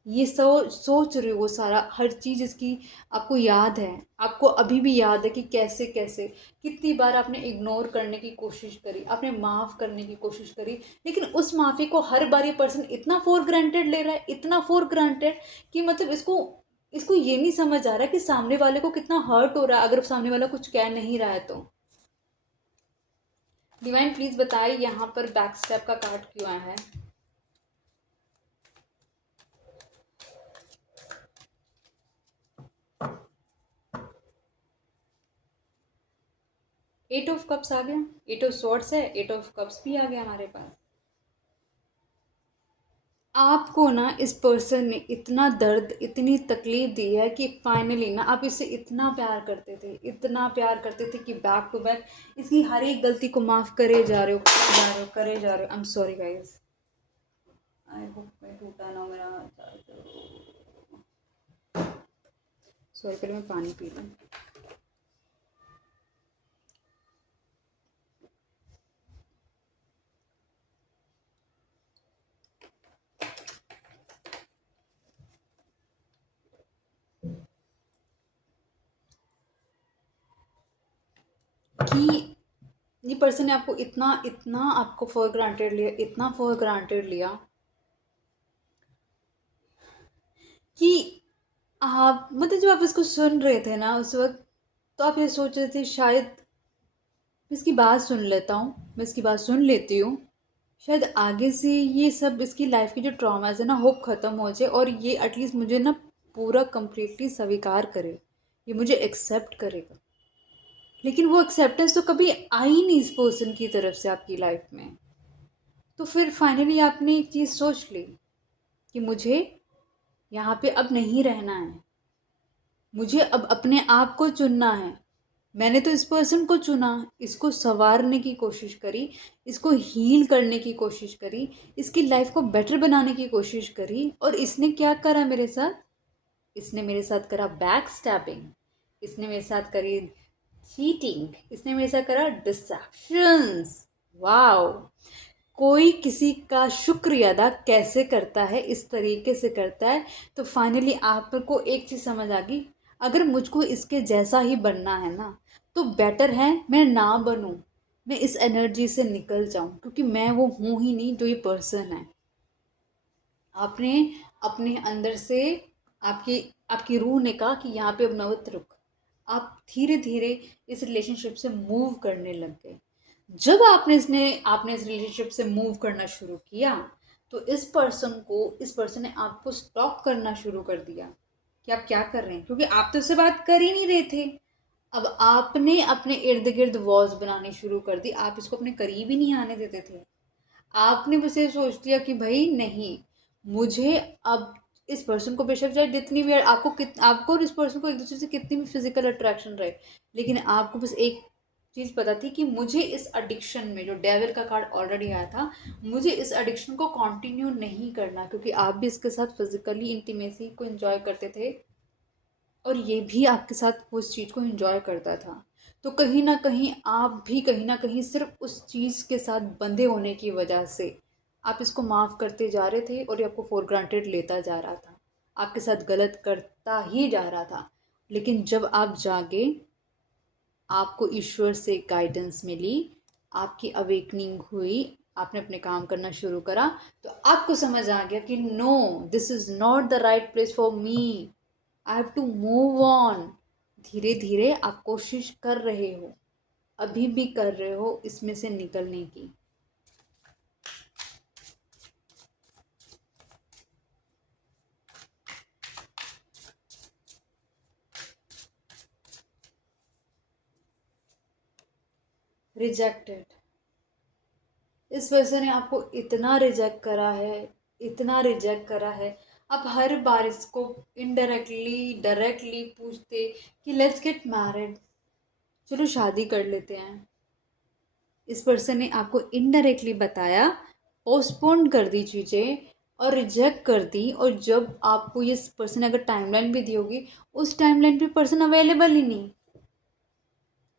ये सोच रहे हो वो सारा हर चीज़ इसकी आपको याद है। आपको अभी भी याद है कि कैसे कैसे कितनी बार आपने इग्नोर करने की कोशिश करी, आपने माफ़ करने की कोशिश करी, लेकिन उस माफ़ी को हर बार ये पर्सन इतना फॉर ग्रांटेड ले रहा है, इतना फॉर ग्रांटेड कि मतलब इसको इसको ये नहीं समझ आ रहा कि सामने वाले को कितना हर्ट हो रहा है अगर सामने वाला कुछ कह नहीं रहा है तो। डिवाइन प्लीज बताइए यहाँ पर बैक स्टेप का कार्ड क्यों आया है। एट ऑफ कप्स आ गया, एट ऑफ स्वॉर्ड्स है, एट ऑफ कप्स भी आ गया हमारे पास। आपको ना इस पर्सन ने इतना दर्द इतनी तकलीफ दी है कि फाइनली ना आप इससे इतना प्यार करते थे, इतना प्यार करते थे कि बैक टू बैक इसकी हर एक गलती को माफ़ करे जा रहे हो, करे जा रहे हो, करे जा रहे हो। I am sorry guys, I hope मैं टूटा ना मेरा सॉरी, पहले मैं पानी पी लूँ। कि ये पर्सन ने आपको इतना इतना आपको फॉर ग्रांटेड लिया, इतना फॉर ग्रांटेड लिया कि आप मतलब जब आप इसको सुन रहे थे ना उस वक्त, तो आप ये सोच रहे थे शायद मैं इसकी बात सुन लेता हूँ, मैं इसकी बात सुन लेती हूँ, शायद आगे से ये सब इसकी लाइफ की जो ट्रॉमाज है ना होप ख़त्म हो जाए और ये एटलीस्ट मुझे ना पूरा कंप्लीटली स्वीकार करे, ये मुझे एक्सेप्ट करेगा। लेकिन वो एक्सेप्टेंस तो कभी आई नहीं इस पर्सन की तरफ से आपकी लाइफ में। तो फिर फाइनली आपने एक चीज़ सोच ली कि मुझे यहाँ पे अब नहीं रहना है, मुझे अब अपने आप को चुनना है। मैंने तो इस पर्सन को चुना, इसको संवारने की कोशिश करी, इसको हील करने की कोशिश करी, इसकी लाइफ को बेटर बनाने की कोशिश करी, और इसने क्या करा मेरे साथ? इसने मेरे साथ करा बैक स्टैबिंग, इसने मेरे साथ करी चीटिंग, इसने मेरे साथ करा डिसेप्शंस। वाओ, कोई किसी का शुक्र अदा कैसे करता है, इस तरीके से करता है। तो फाइनली आपको एक चीज़ समझ आ गई, अगर मुझको इसके जैसा ही बनना है ना, तो बेटर है मैं ना बनूं, मैं इस एनर्जी से निकल जाऊं, क्योंकि मैं वो हूं ही नहीं जो ये पर्सन है। आपने अपने अंदर से आपकी आपकी रूह ने कहा कि यहाँ पे अब नवत रुक। आप धीरे धीरे इस रिलेशनशिप से मूव करने लग गए। जब आपने इस रिलेशनशिप से मूव करना शुरू किया, तो इस पर्सन ने आपको स्टॉप करना शुरू कर दिया कि आप क्या कर रहे हैं, क्योंकि आप तो उससे बात कर ही नहीं रहे थे। अब आपने अपने इर्द गिर्द वॉल्स बनानी शुरू कर दी, आप इसको अपने करीब ही नहीं आने देते थे। आपने बस ये सोच लिया कि भाई नहीं, मुझे अब इस पर्सन को बेशक चाहे जितनी भी आपको और इस पर्सन को एक दूसरे से कितनी भी फिजिकल अट्रैक्शन रहे, लेकिन आपको बस एक चीज़ पता थी कि मुझे इस एडिक्शन में, जो डेविल का कार्ड ऑलरेडी आया था, मुझे इस एडिक्शन को कंटिन्यू नहीं करना, क्योंकि आप भी इसके साथ फिजिकली इंटीमेसी को एंजॉय करते थे और ये भी आपके साथ वो उस चीज़ को एंजॉय करता था। तो कहीं ना कहीं आप भी कहीं ना कहीं सिर्फ उस चीज़ के साथ बंधे होने की वजह से आप इसको माफ़ करते जा रहे थे और ये आपको फॉर ग्रांटेड लेता जा रहा था, आपके साथ गलत करता ही जा रहा था। लेकिन जब आप जागे आपको ईश्वर से गाइडेंस मिली, आपकी अवेकनिंग हुई, आपने अपने काम करना शुरू करा, तो आपको समझ आ गया कि no, this is not the right place for me, I have to move on. धीरे धीरे आप कोशिश कर रहे हो, अभी भी कर रहे हो इसमें से निकलने की। रिजेक्टेड, इस पर्सन ने आपको इतना रिजेक्ट करा है, इतना रिजेक्ट करा है। आप हर बार इसको इनडायरेक्टली डायरेक्टली पूछते कि लेट्स गेट मैरिड, चलो शादी कर लेते हैं। इस पर्सन ने आपको इनडायरेक्टली बताया, पोस्टपोन कर दी चीज़ें और रिजेक्ट कर दी। और जब आपको ये पर्सन अगर टाइमलाइन भी दी होगी, उस टाइमलाइन पे पर्सन अवेलेबल ही नहीं,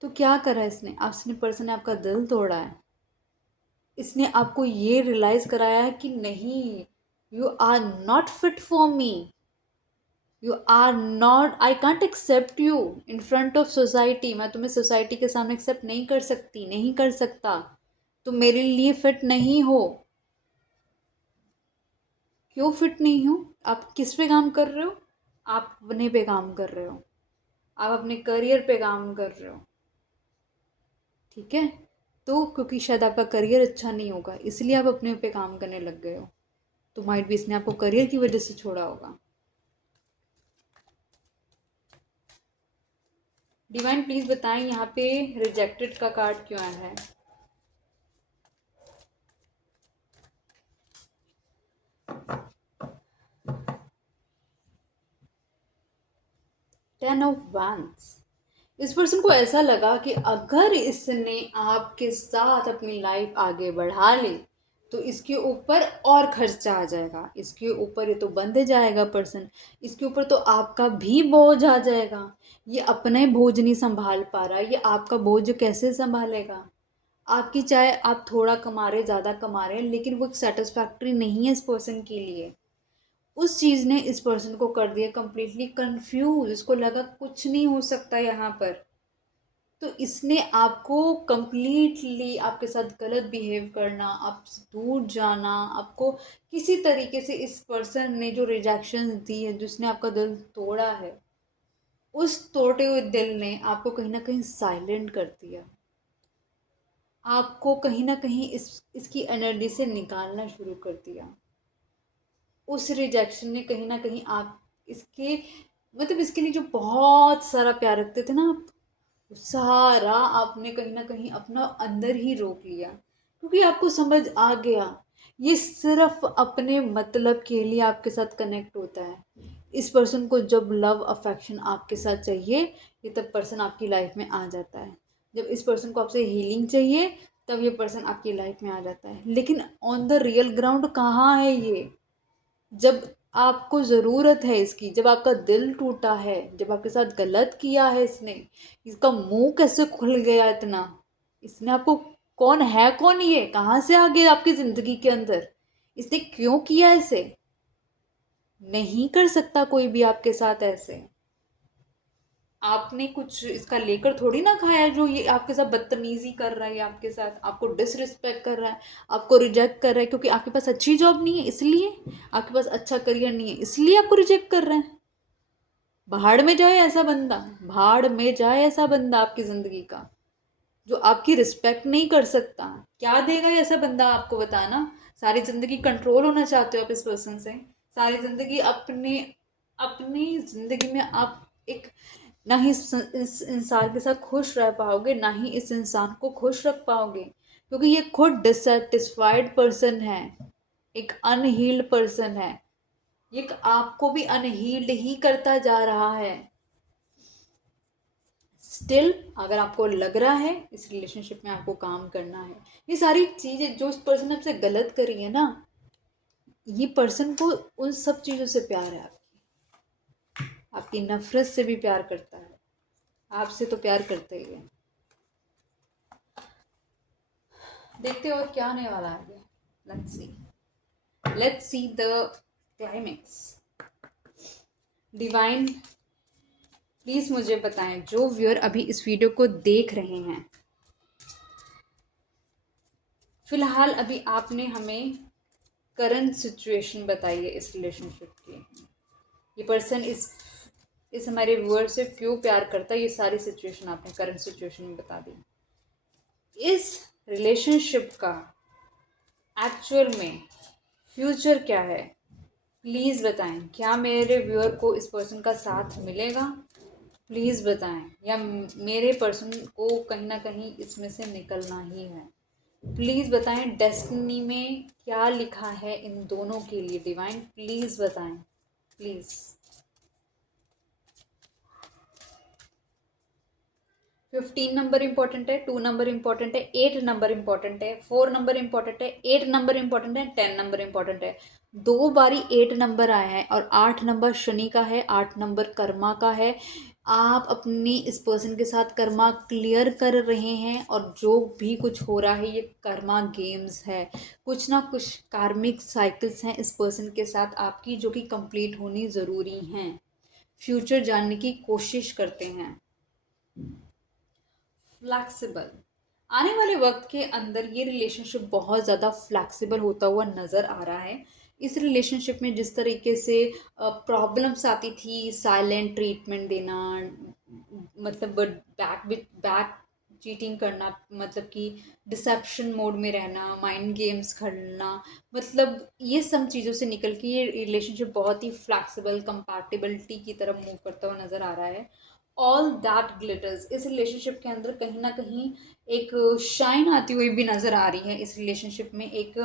तो क्या करा इसने? आपने पर्सन ने आपका दिल तोड़ा है। इसने आपको ये रियलाइज कराया है कि नहीं, you are not fit for me, you are not, I can't accept you in front of society. मैं तुम्हें सोसाइटी के सामने एक्सेप्ट नहीं कर सकती, नहीं कर सकता, तुम मेरे लिए फिट नहीं हो। क्यों फिट नहीं हो? आप किस पे काम कर रहे हो? आप अपने पे काम कर रहे हो, आप अपने करियर पे काम कर रहे हो, ठीक है? तो क्योंकि शायद आपका करियर अच्छा नहीं होगा, इसलिए आप अपने पे काम करने लग गए हो। तो माइट भी इसने आपको करियर की वजह से छोड़ा होगा। डिवाइन प्लीज बताएं यहाँ पे रिजेक्टेड का कार्ड क्यों आया है? Ten of wands. इस पर्सन को ऐसा लगा कि अगर इसने आपके साथ अपनी लाइफ आगे बढ़ा ली तो इसके ऊपर और खर्चा आ जाएगा, इसके ऊपर ये तो बंध जाएगा पर्सन, इसके ऊपर तो आपका भी बोझ आ जाएगा। ये अपने बोझ नहीं संभाल पा रहा, ये आपका बोझ कैसे संभालेगा? आपकी चाहे आप थोड़ा कमा रहे, ज़्यादा कमा रहे हैं, लेकिन वो एक सेटिस्फैक्ट्री नहीं है इस पर्सन के लिए। उस चीज़ ने इस पर्सन को कर दिया कंप्लीटली कंफ्यूज। इसको लगा कुछ नहीं हो सकता यहाँ पर। तो इसने आपको कंप्लीटली आपके साथ गलत बिहेव करना, आपसे दूर जाना, आपको किसी तरीके से इस पर्सन ने जो रिजेक्शन दी है, जिसने आपका दिल तोड़ा है, उस तोड़े हुए दिल ने आपको कहीं ना कहीं साइलेंट कर दिया। आपको कहीं ना कहीं इसकी एनर्जी से निकालना शुरू कर दिया। उस रिजेक्शन ने कहीं ना कहीं आप इसके, मतलब इसके लिए जो बहुत सारा प्यार रखते थे ना आप, सारा आपने कहीं ना कहीं अपना अंदर ही रोक लिया, क्योंकि आपको समझ आ गया ये सिर्फ अपने मतलब के लिए आपके साथ कनेक्ट होता है। इस पर्सन को जब लव अफेक्शन आपके साथ चाहिए, ये तब पर्सन आपकी लाइफ में आ जाता है। जब इस पर्सन को आपसे हीलिंग चाहिए, तब ये पर्सन आपकी लाइफ में आ जाता है। लेकिन ऑन द रियल ग्राउंड कहाँ है ये? जब आपको ज़रूरत है इसकी, जब आपका दिल टूटा है, जब आपके साथ गलत किया है इसने, इसका मुंह कैसे खुल गया इतना? इसने आपको, कौन है कौन ये, कहाँ से आ गया आपकी ज़िंदगी के अंदर? इसने क्यों किया ऐसे? नहीं कर सकता कोई भी आपके साथ ऐसे। आपने कुछ इसका लेकर थोड़ी ना खाया जो ये आपके साथ बदतमीजी कर रहा है, आपके साथ आपको डिसरिस्पेक्ट कर रहा है, आपको रिजेक्ट कर रहा है, क्योंकि आपके पास अच्छी जॉब नहीं है इसलिए, आपके पास अच्छा करियर नहीं है इसलिए आपको रिजेक्ट कर रहे हैं। भाड़ में जाए ऐसा बंदा, भाड़ में जाए ऐसा बंदा आपकी ज़िंदगी का, जो आपकी रिस्पेक्ट नहीं कर सकता। क्या देगा ये ऐसा बंदा आपको, बताना? सारी ज़िंदगी कंट्रोल होना चाहते हो आप इस पर्सन से? सारी ज़िंदगी अपने, अपनी ज़िंदगी में आप एक, ना ही इस इंसान के साथ खुश रह पाओगे, ना ही इस इंसान को खुश रख पाओगे, क्योंकि ये खुद डिससेटिस्फाइड पर्सन है, एक अनहील्ड पर्सन है। ये आपको भी अनहील्ड ही करता जा रहा है। स्टिल अगर आपको लग रहा है इस रिलेशनशिप में आपको काम करना है, ये सारी चीज़ें जो इस पर्सन ने आपसे गलत करी है ना, ये पर्सन को उन सब चीज़ों से प्यार है, आपकी नफरत से भी प्यार करता है, आपसे तो प्यार करता ही है। देखते हो और क्या आने वाला है आगे। Let's see the climax. Divine please मुझे बताएं, जो व्यूअर अभी इस वीडियो को देख रहे हैं, फिलहाल अभी आपने हमें करंट सिचुएशन बताई है इस रिलेशनशिप की। ये पर्सन इस हमारे व्यूअर से क्यों प्यार करता है, ये सारी सिचुएशन आपने करंट सिचुएशन में बता दी। इस रिलेशनशिप का एक्चुअल में फ्यूचर क्या है, प्लीज़ बताएं। क्या मेरे व्यूअर को इस पर्सन का साथ मिलेगा, प्लीज़ बताएं, या मेरे पर्सन को कहीं ना कहीं इसमें से निकलना ही है। प्लीज़ बताएं, डेस्टिनी में क्या लिखा है इन दोनों के लिए। डिवाइन प्लीज़ बताएं, प्लीज़। 15 नंबर इंपॉर्टेंट है, 2 नंबर इंपॉर्टेंट है, 8 नंबर इंपॉर्टेंट है, 4 नंबर इंपॉर्टेंट है, 8 नंबर इंपॉर्टेंट है, 10 नंबर इंपॉर्टेंट है। 2 बारी 8 नंबर आया है और 8 नंबर शनि का है, 8 नंबर कर्मा का है। आप अपनी इस पर्सन के साथ कर्मा क्लियर कर रहे हैं और जो भी कुछ हो रहा है ये कर्मा गेम्स है। कुछ ना कुछ कार्मिक साइकिल्स हैं इस पर्सन के साथ आपकी, जो कि कंप्लीट होनी ज़रूरी हैं। फ्यूचर जानने की कोशिश करते हैं। फ्लैक्सिबल, आने वाले वक्त के अंदर ये रिलेशनशिप बहुत ज़्यादा फ्लैक्सिबल होता हुआ नज़र आ रहा है। इस रिलेशनशिप में जिस तरीके से प्रॉब्लम्स आती थी, साइलेंट ट्रीटमेंट देना, मतलब बैक चीटिंग करना, मतलब कि डिसेप्शन मोड में रहना, माइंड गेम्स खेलना, मतलब ये सब चीज़ों से निकल के ये रिलेशनशिप बहुत ही फ्लैक्सिबल कंपैटिबिलिटी की तरफ मूव करता हुआ नज़र आ रहा है। ऑल दैट ग्लिटर्स, इस रिलेशनशिप के अंदर कहीं ना कहीं एक शाइन आती हुई भी नज़र आ रही है। इस रिलेशनशिप में एक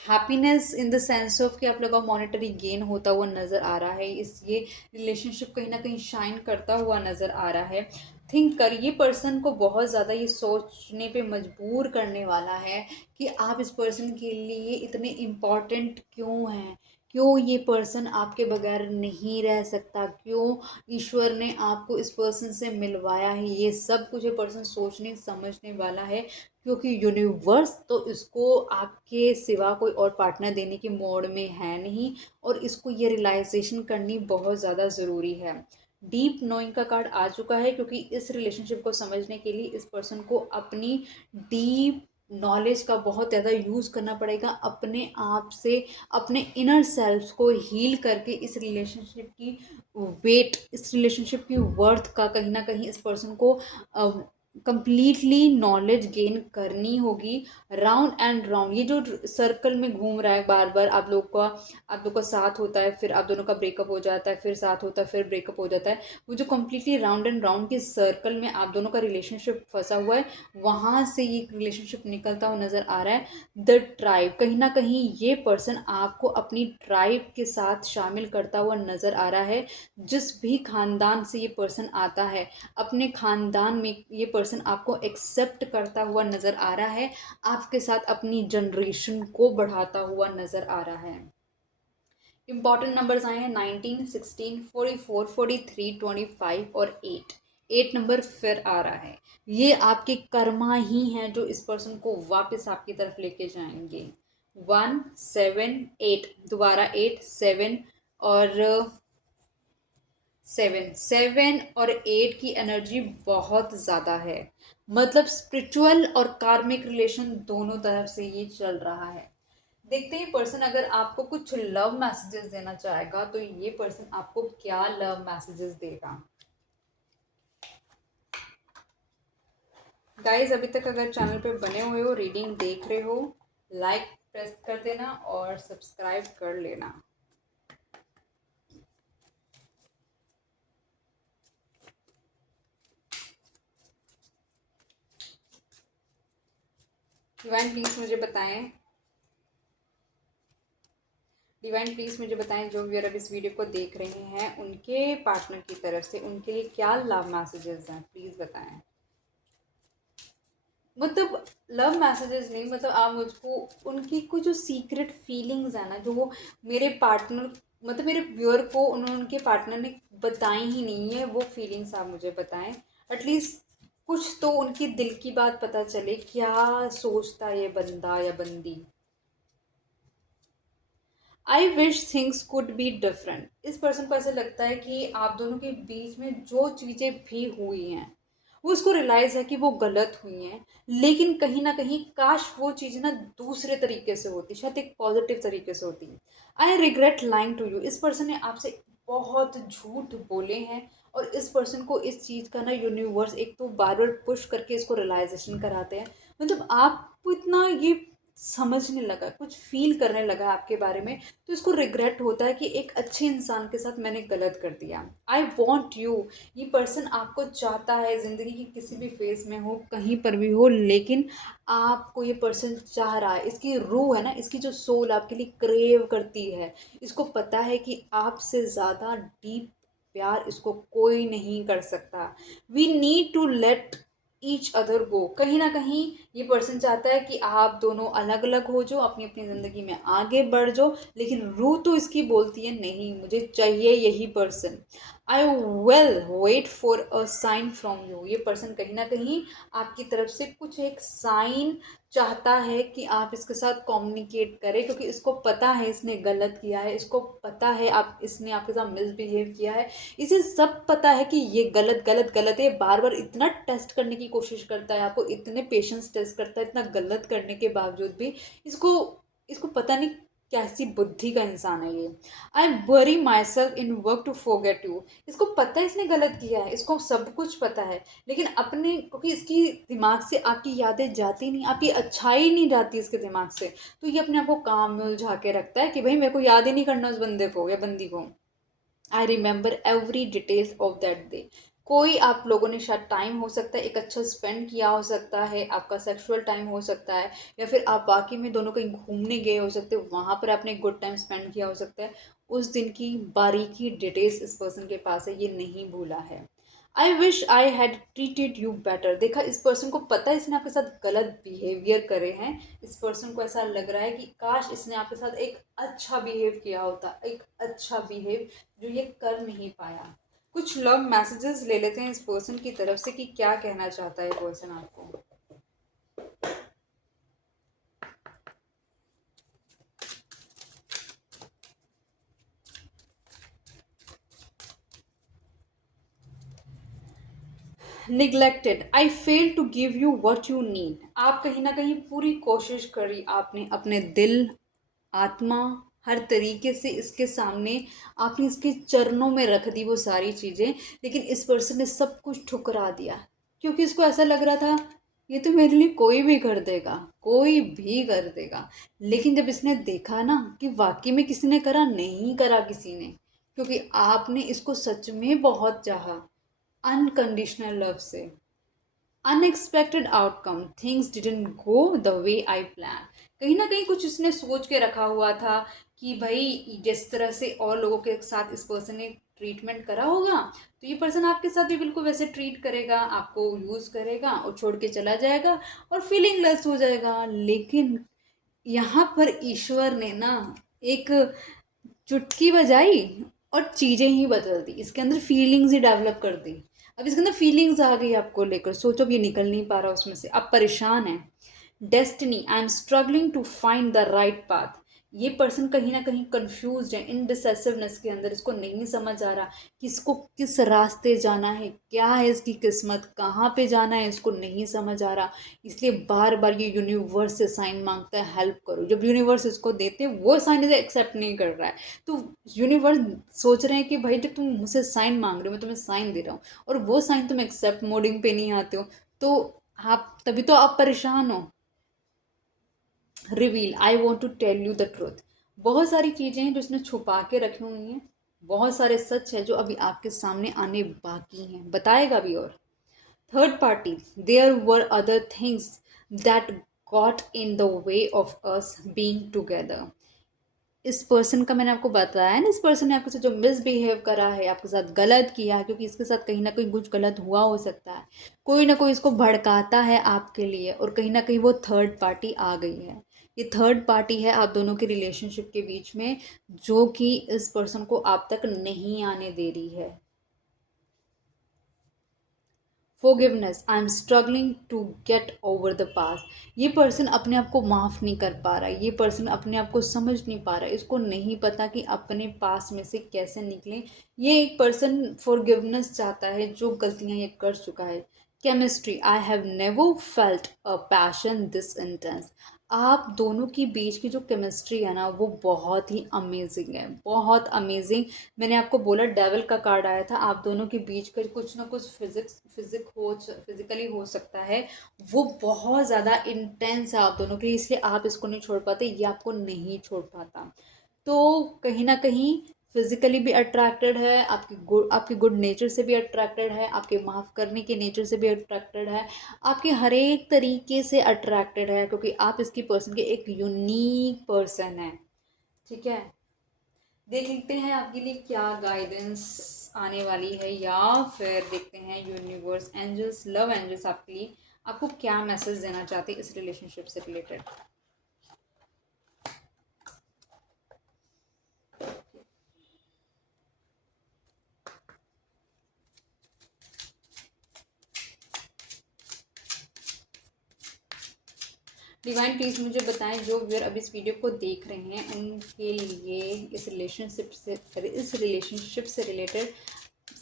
happiness in the sense of कि आप लोगों का मॉनेटरी गेन होता हुआ नज़र आ रहा है। ये रिलेशनशिप कहीं ना कहीं शाइन करता हुआ नज़र आ रहा है। थिंक कर, ये पर्सन को बहुत ज़्यादा ये सोचने पे मजबूर करने वाला है कि आप इस पर्सन के लिए इतने इम्पॉर्टेंट क्यों हैं, क्यों ये पर्सन आपके बगैर नहीं रह सकता, क्यों ईश्वर ने आपको इस पर्सन से मिलवाया है। ये सब कुछ ये पर्सन सोचने समझने वाला है, क्योंकि यूनिवर्स तो इसको आपके सिवा कोई और पार्टनर देने के मोड में है नहीं, और इसको ये रियलाइजेशन करनी बहुत ज़्यादा ज़रूरी है। डीप नोइंग का कार्ड आ चुका है, क्योंकि इस रिलेशनशिप को समझने के लिए इस पर्सन को अपनी डीप नॉलेज का बहुत ज़्यादा यूज़ करना पड़ेगा। अपने आप से, अपने इनर सेल्फ को हील करके इस रिलेशनशिप की वेट, इस रिलेशनशिप की वर्थ का कहीं ना कहीं इस पर्सन को कंप्लीटली नॉलेज गेन करनी होगी। राउंड एंड राउंड ये जो सर्कल में घूम रहा है बार बार, आप लोग का साथ होता है, फिर आप दोनों का ब्रेकअप हो जाता है, फिर साथ होता है, फिर ब्रेकअप हो जाता है। वो जो कंप्लीटली राउंड एंड राउंड के सर्कल में आप दोनों का रिलेशनशिप फंसा हुआ है, वहाँ से ये रिलेशनशिप निकलता हुआ नज़र आ रहा है। द ट्राइब, कहीं ना कहीं ये पर्सन आपको अपनी ट्राइब के साथ शामिल करता हुआ नज़र आ रहा है। जिस भी खानदान से ये पर्सन आता है, अपने खानदान में ये पर्सन आपको एक्सेप्ट करता हुआ नज़र आ रहा है। आपके साथ अपनी जनरेशन को बढ़ाता हुआ नज़र आ रहा है। इंपॉर्टेंट नंबर्स आए हैं 19, 16, 44, 43, 25 और 8। 8 नंबर फिर आ रहा है। ये आपके कर्मा ही हैं जो इस पर्सन को वापस आपकी तरफ लेके जाएंगे। 1, 7, 8, दोबारा 8, 7 और 7 और 8 की एनर्जी बहुत ज़्यादा है। मतलब स्पिरिचुअल और कार्मिक रिलेशन दोनों तरफ से ये चल रहा है। देखते ही पर्सन अगर आपको कुछ लव मैसेजेस देना चाहेगा, तो ये पर्सन आपको क्या लव मैसेजेस देगा। गाइज, अभी तक अगर चैनल पे बने हुए हो, रीडिंग देख रहे हो, लाइक प्रेस कर देना और सब्सक्राइब कर लेना। डिवाइन प्लीज मुझे बताएं, डिवाइन प्लीज मुझे बताएं, जो व्यूअर अब इस वीडियो को देख रहे हैं उनके पार्टनर की तरफ से उनके लिए क्या लव मैसेजेस हैं, प्लीज बताएं। मतलब लव मैसेजेस नहीं, मतलब आप मुझको उनकी कुछ जो सीक्रेट फीलिंग्स है ना, जो वो मेरे पार्टनर, मतलब मेरे व्यूअर को उन्होंने उनके पार्टनर ने बताई ही नहीं है, वो फीलिंग्स आप मुझे बताएं। एटलीस्ट कुछ तो उनकी दिल की बात पता चले, क्या सोचता है ये बंदा या बंदी। I wish things could be different. इस पर्सन को ऐसा लगता है कि आप दोनों के बीच में जो चीज़ें भी हुई हैं वो उसको रियलाइज़ है कि वो गलत हुई हैं, लेकिन कहीं ना कहीं काश वो चीज़ ना दूसरे तरीके से होती, शायद एक पॉजिटिव तरीके से होती। I regret lying to you. इस पर्सन ने आपसे बहुत झूठ बोले हैं, और इस पर्सन को इस चीज़ का ना यूनिवर्स एक तो बार बार पुश करके इसको रियलाइजेशन कराते हैं। मतलब आपको इतना ये समझने लगा, कुछ फील करने लगा आपके बारे में, तो इसको रिग्रेट होता है कि एक अच्छे इंसान के साथ मैंने गलत कर दिया। I want you. ये पर्सन आपको चाहता है ज़िंदगी की किसी भी फेज में हो, कहीं पर भी हो, लेकिन आपको ये पर्सन चाह रहा है। इसकी रूह है ना, इसकी जो सोल आपके लिए क्रेव करती है। इसको पता है कि आपसे ज़्यादा डीप प्यार इसको कोई नहीं कर सकता। We need to let each other go. कहीं ना कहीं ये पर्सन चाहता है कि आप दोनों अलग अलग हो जाओ, अपनी अपनी ज़िंदगी में आगे बढ़ जाओ, लेकिन रूह तो इसकी बोलती है नहीं, मुझे चाहिए यही person. I will wait for a sign from you. ये पर्सन कहीं ना कहीं आपकी तरफ से कुछ एक साइन चाहता है कि आप इसके साथ कम्युनिकेट करें, क्योंकि इसको पता है इसने गलत किया है, इसको पता है आप इसने आपके साथ मिसबिहेव किया है। इसे सब पता है कि ये गलत गलत गलत है। बार बार इतना टेस्ट करने की कोशिश करता है, आपको इतने पेशेंस टेस्ट करता है, इतना गलत करने के बावजूद भी इसको इसको पता नहीं कैसी बुद्धि का इंसान है ये। I bury myself in work to forget you. इसको पता है इसने गलत किया है, इसको सब कुछ पता है, लेकिन अपने, क्योंकि इसकी दिमाग से आपकी यादें जाती नहीं, आपकी अच्छाई नहीं जाती इसके दिमाग से, तो ये अपने आप को काम में उलझा के रखता है कि भाई मेरे को याद ही नहीं करना उस बंदे को या बंदी को। I remember every details of that day. कोई आप लोगों ने शायद टाइम हो सकता है एक अच्छा स्पेंड किया हो सकता है, आपका सेक्सुअल टाइम हो सकता है, या फिर आप वाकई में दोनों कहीं घूमने गए हो सकते हो, वहाँ पर आपने गुड टाइम स्पेंड किया हो सकता है। उस दिन की बारीकी डिटेल्स इस पर्सन के पास है, ये नहीं भूला है। I wish I had treated you better. देखा, इस पर्सन को पता है इसने आपके साथ गलत बिहेवियर करे हैं। इस पर्सन को ऐसा लग रहा है कि काश इसने आपके साथ एक अच्छा बिहेव किया होता, एक अच्छा बिहेव जो ये कर नहीं पाया। कुछ लव मैसेजेस ले लेते हैं इस पर्सन की तरफ से कि क्या कहना चाहता है पर्सन आपको। Neglected. I fail to give you what you need. आप कहीं ना कहीं पूरी कोशिश करी, आपने अपने दिल, आत्मा, हर तरीके से इसके सामने आपने इसके चरणों में रख दी वो सारी चीज़ें, लेकिन इस पर्सन ने सब कुछ ठुकरा दिया, क्योंकि इसको ऐसा लग रहा था ये तो मेरे लिए कोई भी कर देगा, कोई भी कर देगा। लेकिन जब इसने देखा ना कि वाकई में किसी ने करा, नहीं करा किसी ने, क्योंकि आपने इसको सच में बहुत चाहा, अनकंडीशनल लव से। Unexpected outcome, things didn't go the way I plan. कहीं ना कहीं कुछ इसने सोच के रखा हुआ था कि भाई जिस तरह से और लोगों के साथ इस पर्सन ने ट्रीटमेंट करा होगा, तो ये पर्सन आपके साथ भी बिल्कुल वैसे ट्रीट करेगा, आपको यूज़ करेगा और छोड़ के चला जाएगा और फीलिंग लेस हो जाएगा। लेकिन यहाँ पर ईश्वर ने ना एक चुटकी बजाई और चीज़ें ही बदल दी, इसके अंदर फीलिंग्स ही डेवलप कर दी। अब इसके अंदर फीलिंग्स आ गई आपको लेकर, सोचो अब ये निकल नहीं पा रहा उसमें से, अब परेशान है। Destiny, I am struggling to find the right path. ये पर्सन कहीं ना कहीं कंफ्यूज है, इनडिसेसिवनेस के अंदर, इसको नहीं समझ आ रहा कि इसको किस रास्ते जाना है, क्या है इसकी किस्मत, कहाँ पे जाना है, इसको नहीं समझ आ रहा। इसलिए बार बार ये यूनिवर्स से साइन मांगता है, हेल्प करो। जब यूनिवर्स इसको देते हैं वो साइन इसे एक्सेप्ट नहीं कर रहा है, तो यूनिवर्स सोच रहे हैं कि भाई जब तुम मुझसे साइन मांग रहे हो, मैं तुम्हें साइन दे रहा हूँ, और वो साइन तुम एक्सेप्ट मोडिंग पे नहीं आते हो, तो आप तभी तो आप परेशान हो। Reveal, I want to tell you the truth. बहुत सारी चीज़ें हैं जो इसने छुपा के रखी हुई हैं, बहुत सारे सच है जो अभी आपके सामने आने बाकी हैं, बताएगा भी। और third party, there were other things that got in the way of us being together. इस पर्सन का मैंने आपको बताया है ना, इस पर्सन ने आपके साथ जो मिसबिहेव करा है, आपके साथ गलत किया है, क्योंकि इसके साथ कहीं ना कहीं कुछ गलत हुआ हो सकता है, कोई ना कोई इसको भड़काता है आपके लिए, और कहीं ना कहीं वो थर्ड पार्टी आ गई है। ये थर्ड पार्टी है आप दोनों के रिलेशनशिप के बीच में, जो कि इस पर्सन को आप तक नहीं आने दे रही है। Forgiveness, I am struggling to get over the past. ये पर्सन अपने आप को माफ़ नहीं कर पा रहा, ये पर्सन अपने आप को समझ नहीं पा रहा, इसको नहीं पता कि अपने पास में से कैसे निकले। ये एक पर्सन फॉरगिवनेस चाहता है जो गलतियां ये कर चुका है। Chemistry, I have never felt a passion this intense. आप दोनों के बीच की जो केमिस्ट्री है ना वो बहुत ही अमेजिंग है, बहुत अमेजिंग। मैंने आपको बोला डेविल का कार्ड आया था, आप दोनों के बीच का कुछ ना कुछ फिजिकली हो सकता है। वो बहुत ज़्यादा इंटेंस है आप दोनों के लिए, इसलिए आप इसको नहीं छोड़ पाते, ये आपको नहीं छोड़ पाता। तो कहीं ना कहीं फिजिकली भी अट्रैक्टेड है, आपकी गुड नेचर से भी अट्रैक्टेड है, आपके माफ़ करने के नेचर से भी अट्रैक्टेड है, आपके हर एक तरीके से अट्रैक्टेड है, क्योंकि आप इसकी पर्सन के एक यूनिक पर्सन है। ठीक है, देख लेते हैं आपके लिए क्या गाइडेंस आने वाली है, या फिर देखते हैं यूनिवर्स एंजल्स, लव एंजल्स आपके लिए आपको क्या मैसेज देना चाहते हैं इस रिलेशनशिप से रिलेटेड। डिवाइन प्लीज़ मुझे बताएं, जो व्यूअर अभी इस वीडियो को देख रहे हैं उनके लिए इस रिलेशनशिप से रिलेटेड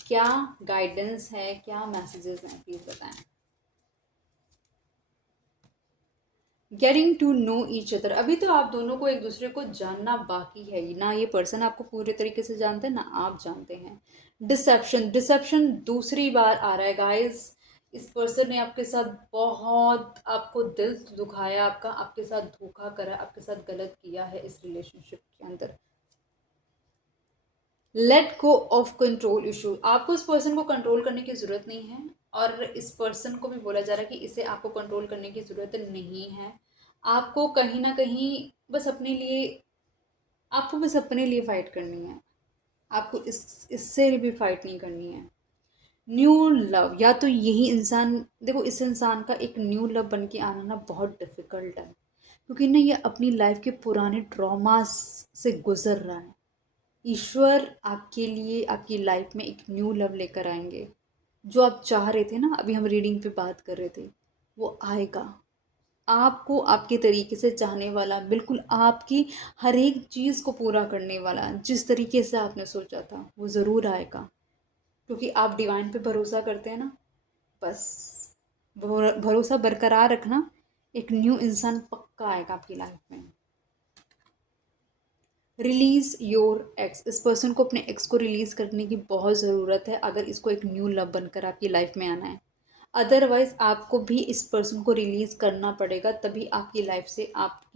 क्या गाइडेंस है, क्या मैसेजेस हैं, प्लीज़ बताएं। Getting to know each other, अभी तो आप दोनों को एक दूसरे को जानना बाकी है, ना ये पर्सन आपको पूरे तरीके से जानते हैं ना आप जानते हैं। डिसेप्शन, डिसेप्शन दूसरी बार आ रहा है गाइस। इस पर्सन ने आपके साथ बहुत आपको दिल दुखाया, आपके साथ धोखा करा, आपके साथ गलत किया है इस रिलेशनशिप के अंदर। Let go of control issue, आपको इस पर्सन को कंट्रोल करने की ज़रूरत नहीं है, और इस पर्सन को भी बोला जा रहा है कि इसे आपको कंट्रोल करने की ज़रूरत नहीं है। आपको कहीं ना कहीं बस अपने लिए आपको बस अपने लिए फ़ाइट करनी है, आपको इससे भी फाइट नहीं करनी है। न्यू लव, या तो यही इंसान, देखो इस इंसान का एक न्यू लव बन के आना ना बहुत डिफ़िकल्ट है, क्योंकि ना ये अपनी लाइफ के पुराने ट्रॉमास से गुजर रहा है। ईश्वर आपके लिए आपकी लाइफ में एक न्यू लव लेकर आएंगे। जो आप चाह रहे थे ना, अभी हम रीडिंग पे बात कर रहे थे, वो आएगा। आपको आपके तरीके से चाहने वाला, बिल्कुल आपकी हर एक चीज़ को पूरा करने वाला, जिस तरीके से आपने सोचा था वो ज़रूर आएगा, क्योंकि आप डिवाइन पे भरोसा करते हैं ना। बस भरोसा बरकरार रखना, एक न्यू इंसान पक्का आएगा आपकी लाइफ में। रिलीज योर एक्स, इस पर्सन को अपने एक्स को रिलीज करने की बहुत ज़रूरत है अगर इसको एक न्यू लव बनकर आपकी लाइफ में आना है। अदरवाइज आपको भी इस पर्सन को रिलीज करना पड़ेगा, तभी आपकी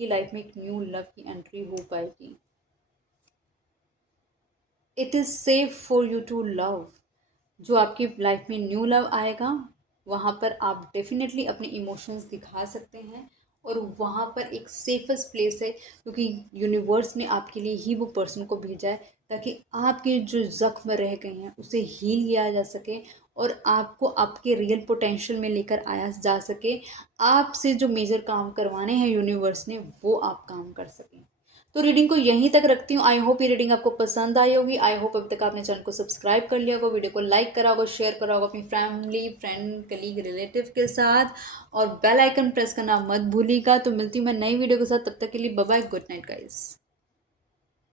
लाइफ में एक न्यू लव की एंट्री हो पाएगी। It is safe for you to love, जो आपकी लाइफ में न्यू लव आएगा वहाँ पर आप डेफिनेटली अपने इमोशंस दिखा सकते हैं, और वहाँ पर एक सेफेस्ट प्लेस है, क्योंकि यूनिवर्स ने आपके लिए ही वो पर्सन को भेजा है, ताकि आपके जो ज़ख्म रह गए हैं उसे हील किया जा सके, और आपको आपके रियल पोटेंशियल में लेकर आया जा सके। आपसे जो मेजर काम करवाने हैं यूनिवर्स ने, वो आप काम कर सकें। तो रीडिंग को यहीं तक रखती हूँ। आई होप ये रीडिंग आपको पसंद आई होगी। आई होप अभी तक आपने चैनल को सब्सक्राइब कर लिया होगा, वीडियो को लाइक करा होगा, शेयर करा होगा अपनी फैमिली, फ्रेंड, कलीग, रिलेटिव के साथ, और बेल आइकन प्रेस करना मत भूलिएगा। तो मिलती हूँ मैं नई वीडियो के साथ, तब तक के लिए bye bye, good night guys.